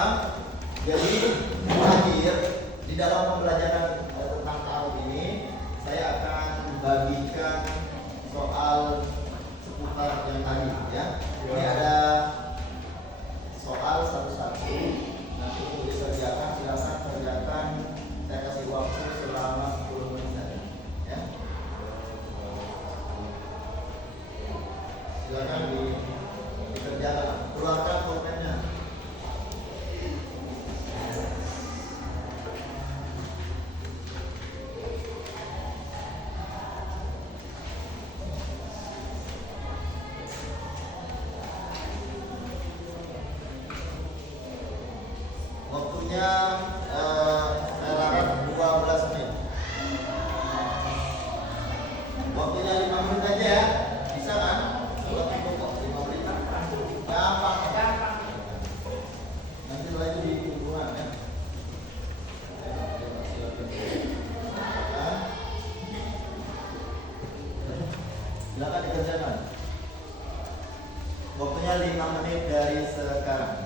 Jadi terakhir di dalam pembelajaran tentang ta'aruf ini, saya akan bagikan soal seputar yang tadi ya. Ini ada soal satu-satu. Nanti untuk dikerjakan, silakan kerjakan. Saya kasih waktu selama 10 menit saja. Ya. Silakan dikerjakan. Keluarkan pulpennya. Waktunya saya larang 12 menit. Waktunya 5 menit aja ya. Bisa kan? Kalau cukup kok 5 menit. Gampang. Nanti setelah itu di hubungan ya. Silakan dikerjakan. Waktunya 5 menit dari sekarang.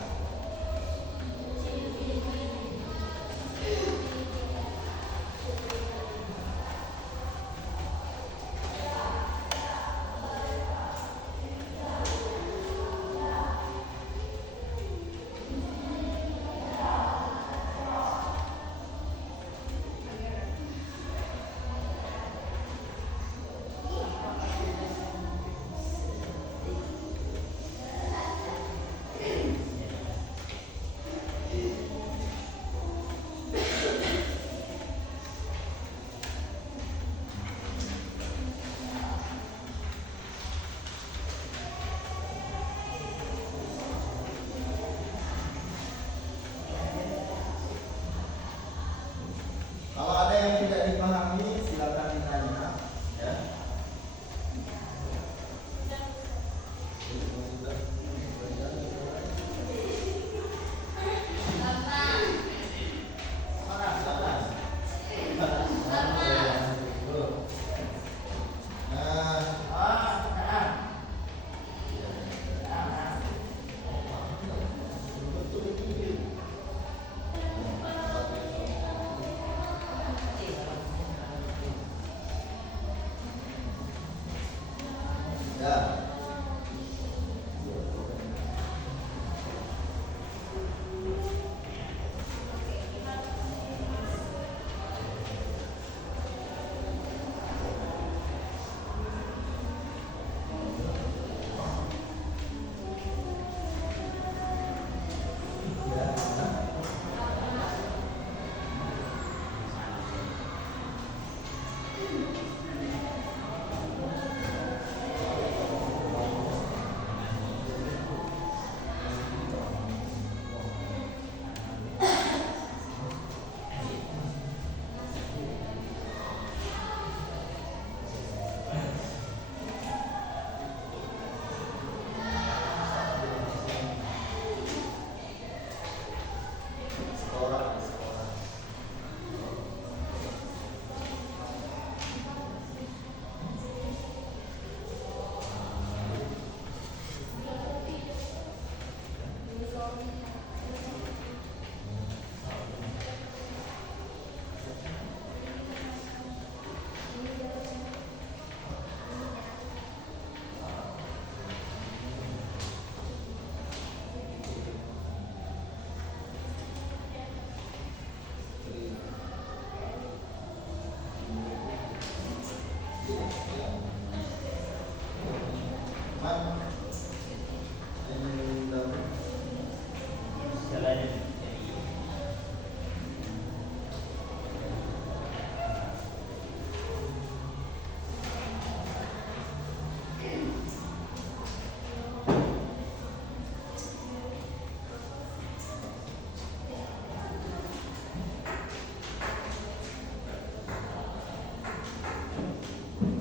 Kalau ada yang tidak dipahami, silakan ditanya. Ya.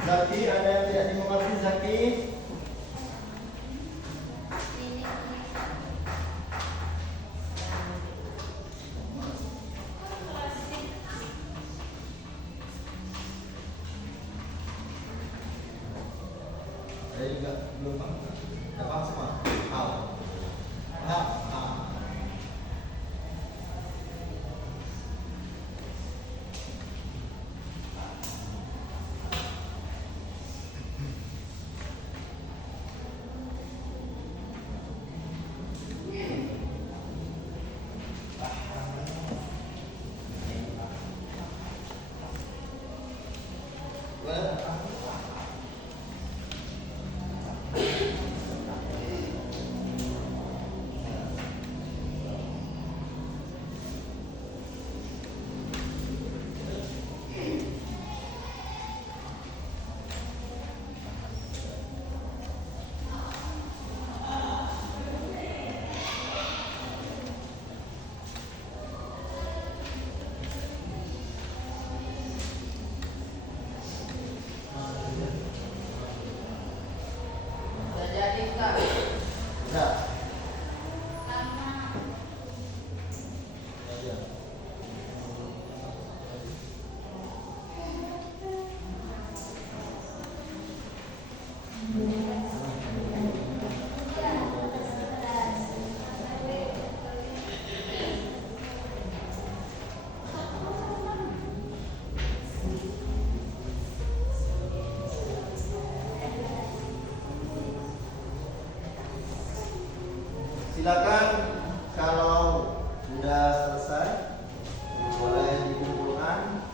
Zaki, ada yang tidak dimengerti Zaki? Saya juga belum paham. Tidak paham semua? Paham? Paham? Sudah jadi Ustaz. Sudah. Lama. Ya. Silakan kalau sudah selesai boleh dikumpulkan.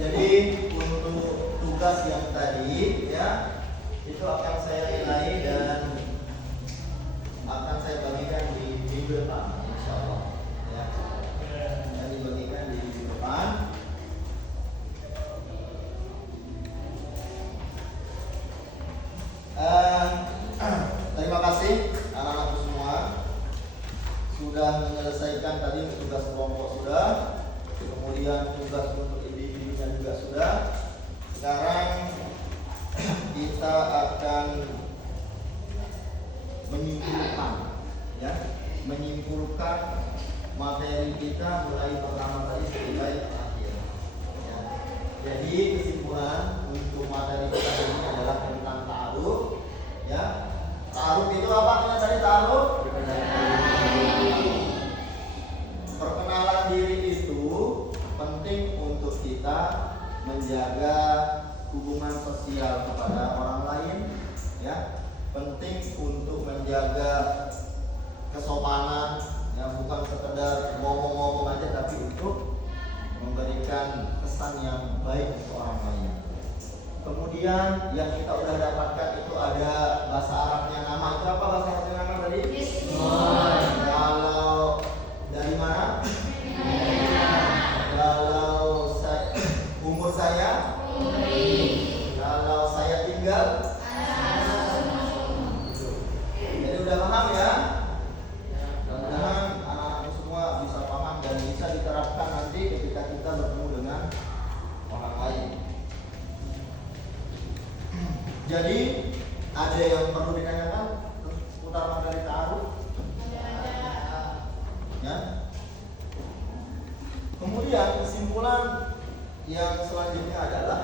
Jadi untuk tugas yang tadi ya itu akan saya nilai dan akan saya bagikan di minggu depan, insya Allah. Ya, akan dibagikan di minggu depan. Terima kasih anak-anakku semua sudah menyelesaikan tadi tugas kelompok sudah, kemudian tugas untuk individunya juga sudah. Sekarang kita akan menyimpulkan materi kita mulai pertama tadi sampai akhir. Ya. Jadi kesimpulan untuk materi kita ini adalah tentang ta'aruf. Ya, ta'aruf itu apa namanya tadi ta'aruf? Perkenalan diri itu penting untuk kita menjaga hubungan sosial kepada orang lain, ya. Penting untuk menjaga kesopanan, ya, bukan sekedar ngomong-ngomong aja tapi untuk memberikan kesan yang baik untuk orang lain. Kemudian yang kita udah dapatkan itu ada bahasa Arabnya nama. Itu apa bahasa Arabnya nama tadi? Kalau dari mana? Kalau umur saya? Kalau saya tinggal? Jadi udah paham ya? Mudah-mudahan anak-anakku semua bisa paham dan bisa diterapkan nanti ketika kita bertemu dengan orang lain. Jadi ada yang perlu ditanyakan seputar materi ta'aruf? Ya. Kemudian kesimpulan yang selanjutnya adalah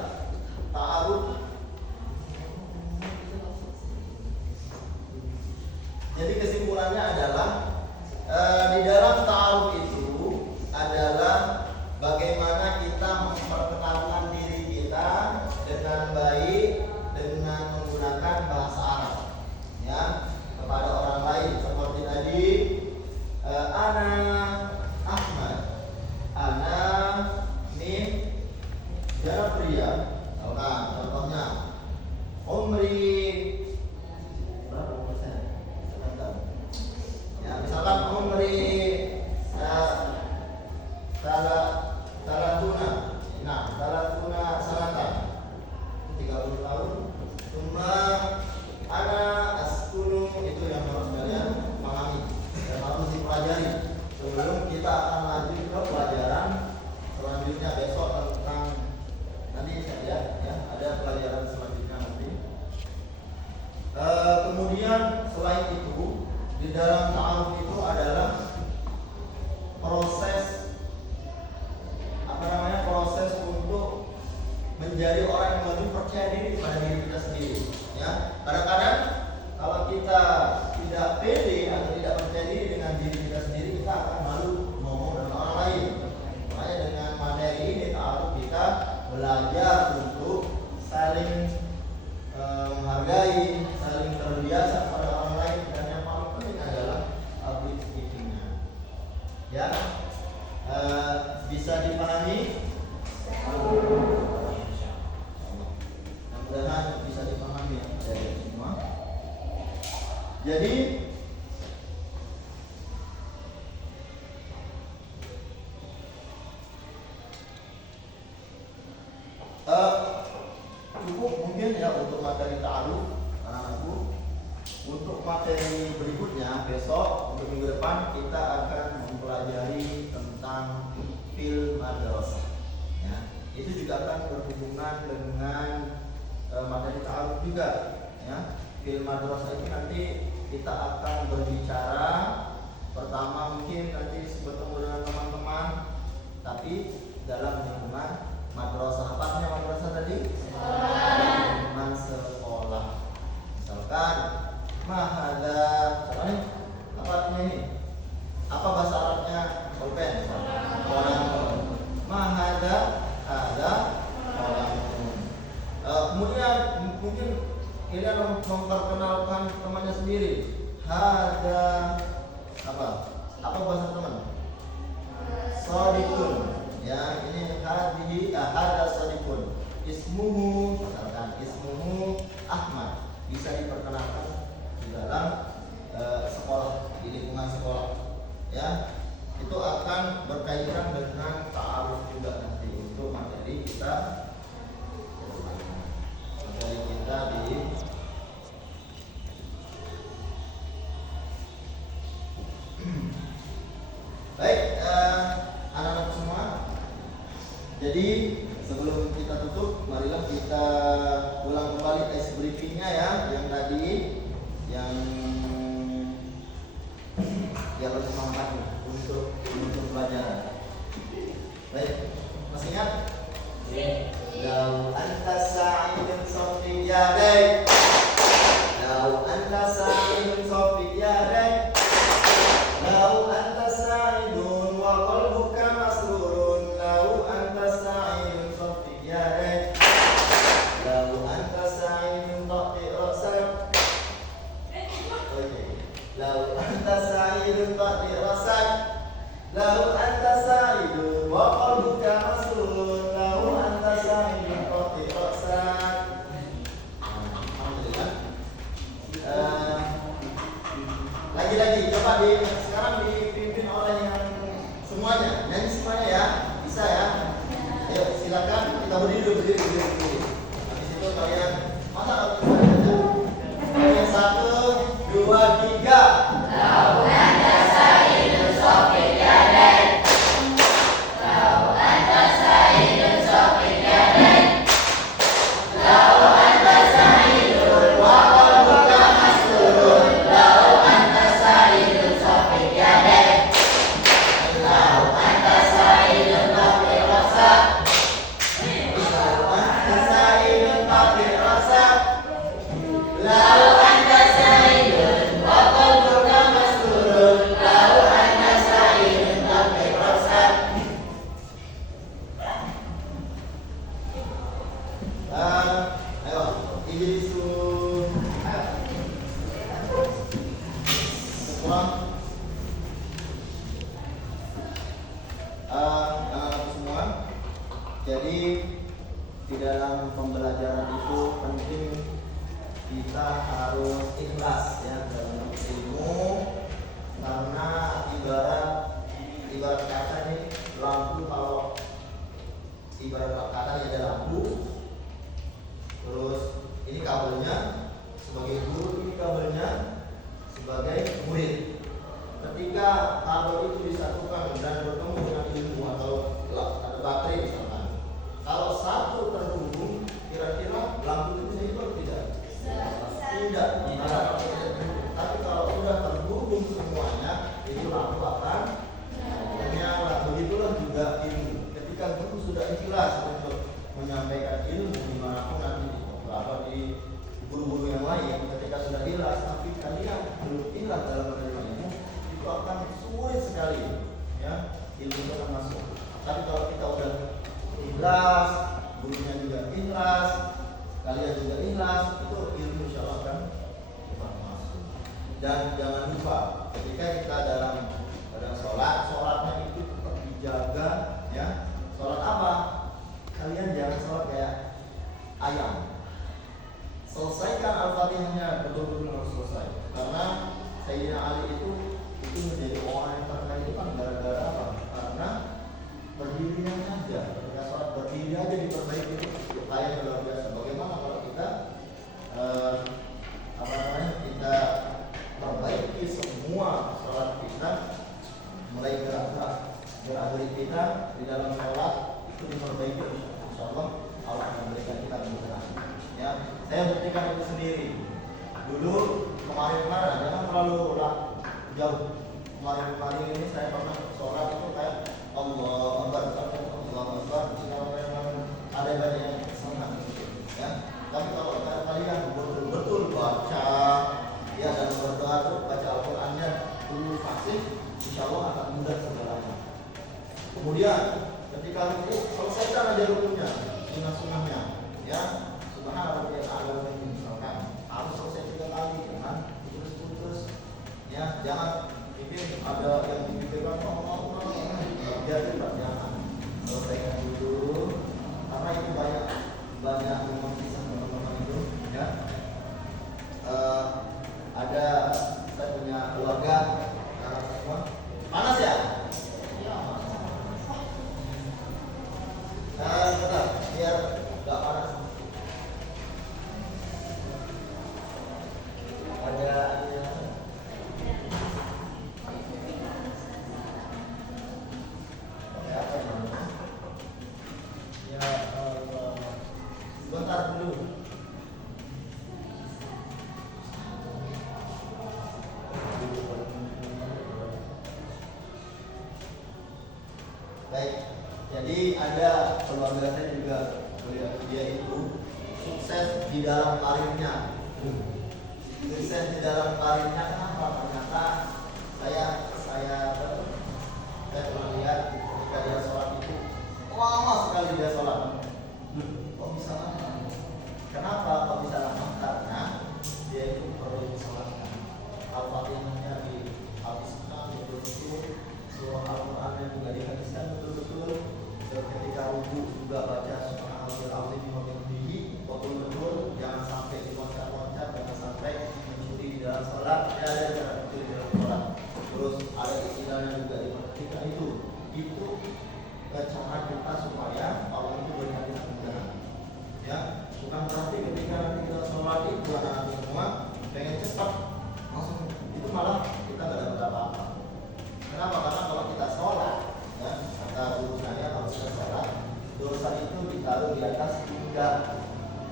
ta'aruf percaya diri pada diri kita sendiri. Ya, kadang-kadang kalau kita tidak pede atau tidak percaya diri dengan diri kita sendiri, kita akan malu ngomong dengan orang lain. Makanya dengan materi ini harus kita belajar untuk saling menghargai, saling terbiasa pada orang lain, dan yang paling penting adalah public speaking-nya. Ya, bisa dipahami? Mudah-mudahan bisa dipahami ya dari semua. Jadi cukup mungkin ya untuk materi ta'aruf anak-anakku. Untuk materi berikutnya besok, untuk minggu depan kita akan mempelajari tentang fil madrasah. Ya, itu juga akan berhubungan dengan materi ta'aruf juga. Ya, fil madrasah ini nanti kita akan berbicara pertama mungkin nanti bertemu dengan teman-teman, tapi dalam lingkungan madrasah. Apa artinya madrasah tadi? Lingkungan sekolah. Misalkan mahada, misalkan apa artinya ini? Apa bahasa Arabnya? Solven. Orang. Mahada, ada orang. Kemudian mungkin kalian memperkenalkan temannya sendiri. Hada apa? Apa bahasa teman? Sadiqun. Ya, ini hadihi hada sadiqun. Ismuhu, misalkan ismuhu Ahmad. Bisa diperkenalkan di dalam sekolah, di lingkungan sekolah. Ya, itu akan berkaitan dengan ta'aruf juga nanti untuk materi kita. Materi kita di baik, anak-anak semua. Jadi sebelum kita tutup, marilah kita ulang kembali tes briefingnya ya, yang tadi, yang lebih semangat untuk pelajaran. Baik, masih ingat? Lau anta sa'idun sofi yadai, lau anta sa'idun sofi yadai, lau anta sa'idun wa qalbuka masrurun, lau anta sa'idun sofi yadai, lau anta sa'idun ta'ti rasak. Oke, lau anta sa'idun ta'ti rasak, lau anta sa'idun wa qalbuka masrurun, lau anta sa'idun ta'ti rasak. Alhamdulillah. Lagi-lagi coba sekarang dipimpin oleh yang semuanya, nyanyi semuanya ya, bisa ya. Ayo silakan, kita berdiri. Habis itu kalian masa nggak bisa aja. Oke, 1, 2, 3. Lau anta sa'idun sofi yadai, lau anta sa'idun sofi yadai, lau anta sa'idun wa qalbuka masrurun, lau anta sa'idun sofi yadai, lau anta sa'idun ta'ti rasak, Anta sa'idun ta'ti rasak, lau anta sa'idun wa qalbuka masrurun, lau anta sa'idun ta'ti rasak. ayo ijlisu. Kurang anak-anak semua. Jadi di dalam pembelajaran itu penting kita harus ikhlas ya dalam ilmu, karena ibarat kata nih, lampu, kalau ibarat kata ini ada lampu, terus ini kabelnya sebagai guru, ini kabelnya sebagai murid. Ketika kabel itu disatukan dan bertemu dengan ilmu atau ada baterai misalkan, kalau satu terhubung, kira-kira Saya buktikan itu sendiri. Dulu kemarin jangan terlalu jauh. Kemarin ini saya pernah sholat itu kayak Allah Akbar, ada banyak yang senang, ya. Tapi kalau kalian betul-betul baca, ya, dan berdoa tuh baca Al-Qur'annya dulu fasih, insya Allah akan mudah segalanya. Kemudian ketika ruku, selesaikan aja rukunya, sunnah-sunnahnya, ya. Subhanallah misalkan harus selesai 3 kali, jangan putus-putus, ya. Jangan mungkin ada yang dipikirkan biar tidak, jangan selesaikan dulu, karena itu banyak memang kisah teman-teman itu, ya. Ada saya punya keluarga semua panas ya. Bentar, biar nggak panas. Ada apa namanya? Ya Allah. Bentar dulu. Baik. Jadi ada keluarga saya juga, dia itu sukses di dalam karirnya. Sukses di dalam karirnya kenapa? Ternyata saya pernah lihat ketika dia sholat itu lama sekali dia sholat. Kok bisa lama? Kenapa kok bisa lama? Karena dia itu perlu disolatkan. Al-Fatihahnya dihabiskan betul-betul, surah Al-Qurannya juga dihabiskan betul-betul. Dan ketika ruku juga baca Subhanallahil azim wa bihamdihi, betul-betul, jangan sampai loncat-loncat, jangan sampai mencuri di dalam sholat. Ya, ada cara mencuri di dalam sholat. Terus ada istilahnya juga diperhatikan itu cara kita supaya Allah itu berikan kita kemudahan. Ya, bukan berarti ketika nanti kita sholat itu anak-anak semua pengen cepat langsung, itu malah kita gak dapat apa-apa. Kenapa? Karena kalau kita sholat, ya, kata guru saya, kalau kita sholat, dosa itu ditaruh di atas 3.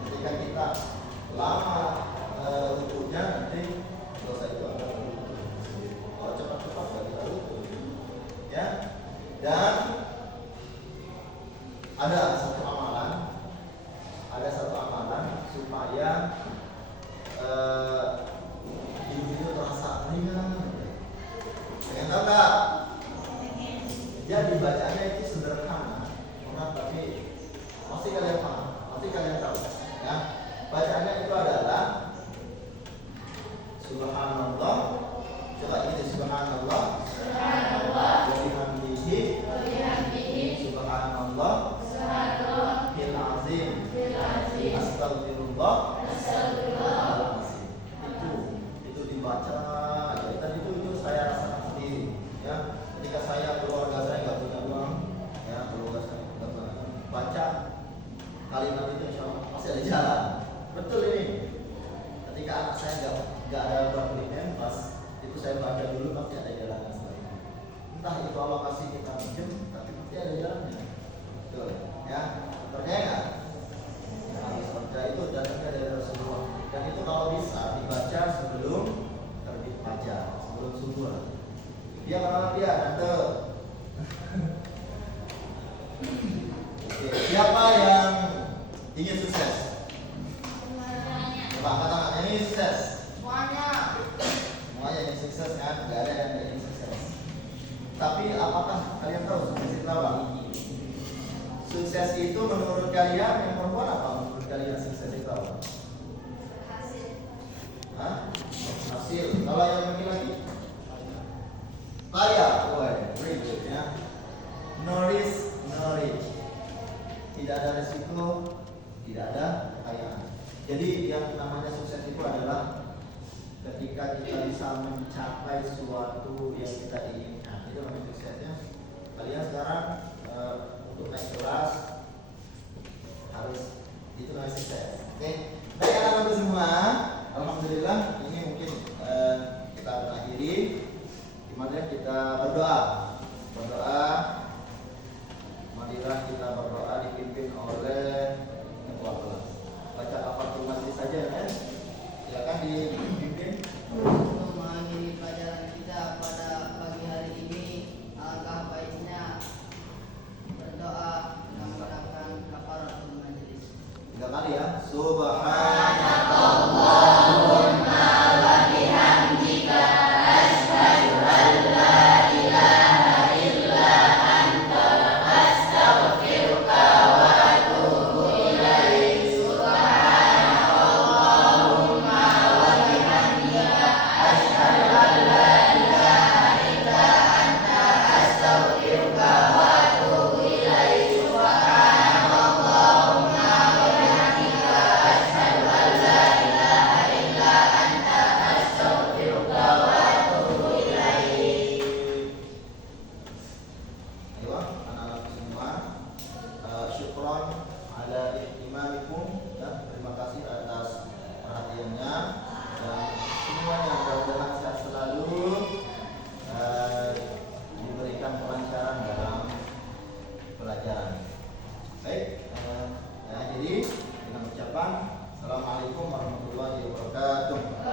Ketika kita lama rukunya, nanti dosa itu akan turun. Kalau cepat-cepat gak kita ruku, ya. Dan ada satu amalan supaya hidup itu terasa ringan. Pengen tahu nggak? Jadi bacanya itu sederhana, tapi pasti kalian paham, pasti kalian tahu, ya. Bacaannya itu adalah Subhanallah. Coba ini Subhanallah. Subhanallah. Wabihamdihi. Subhanallah. Bil azim. Astagfirullah. Itu dibaca aja. Dan itu saya rasakan sendiri, ya. Ketika keluarga saya nggak punya uang, ya, keluarga saya nggak punya uang, baca kalimat itu insya Allah pasti ada jalan. Betul ini. Ketika anak saya nggak ada buat beli pas itu saya baca dulu, pasti ada jalannya selanjutnya. Entah itu Allah kasih kita minjem, tapi pasti ada jalannya. Betul, ya. Percaya nggak? Harus percaya itu datangnya dari Rasulullah. Dan itu kalau bisa dibaca sebelum terbit fajar, sebelum subuh. Dia kalau dia tante. Oke, siapa yang ingin sukses? Coba angkat tangan, yang ingin sukses. Semuanya ingin sukses kan? Gak ada yang ingin sukses. Tapi apakah kalian tahu sukses itu apa? Sukses itu menurut kalian yang perempuan apa? Menurut kalian sukses itu apa? Hasil. Kalau yang laki-laki? Kaya. Very good, ya. No risk, no rich. Tidak ada resiko, tidak ada kekayaan. Jadi yang namanya sukses itu adalah ketika kita bisa mencapai sesuatu yang kita inginkan. Itu namanya suksesnya. Kalian sekarang untuk naik kelas harus, itu namanya sukses. Oke. Baik anak-anak semua, alhamdulillah ini mungkin kita akhiri. Dimana kita berdoa. Marilah kita berdoa dipimpin oleh ketua kelas. Baca al-Fatihah saja. Assalamualaikum warahmatullahi wabarakatuh.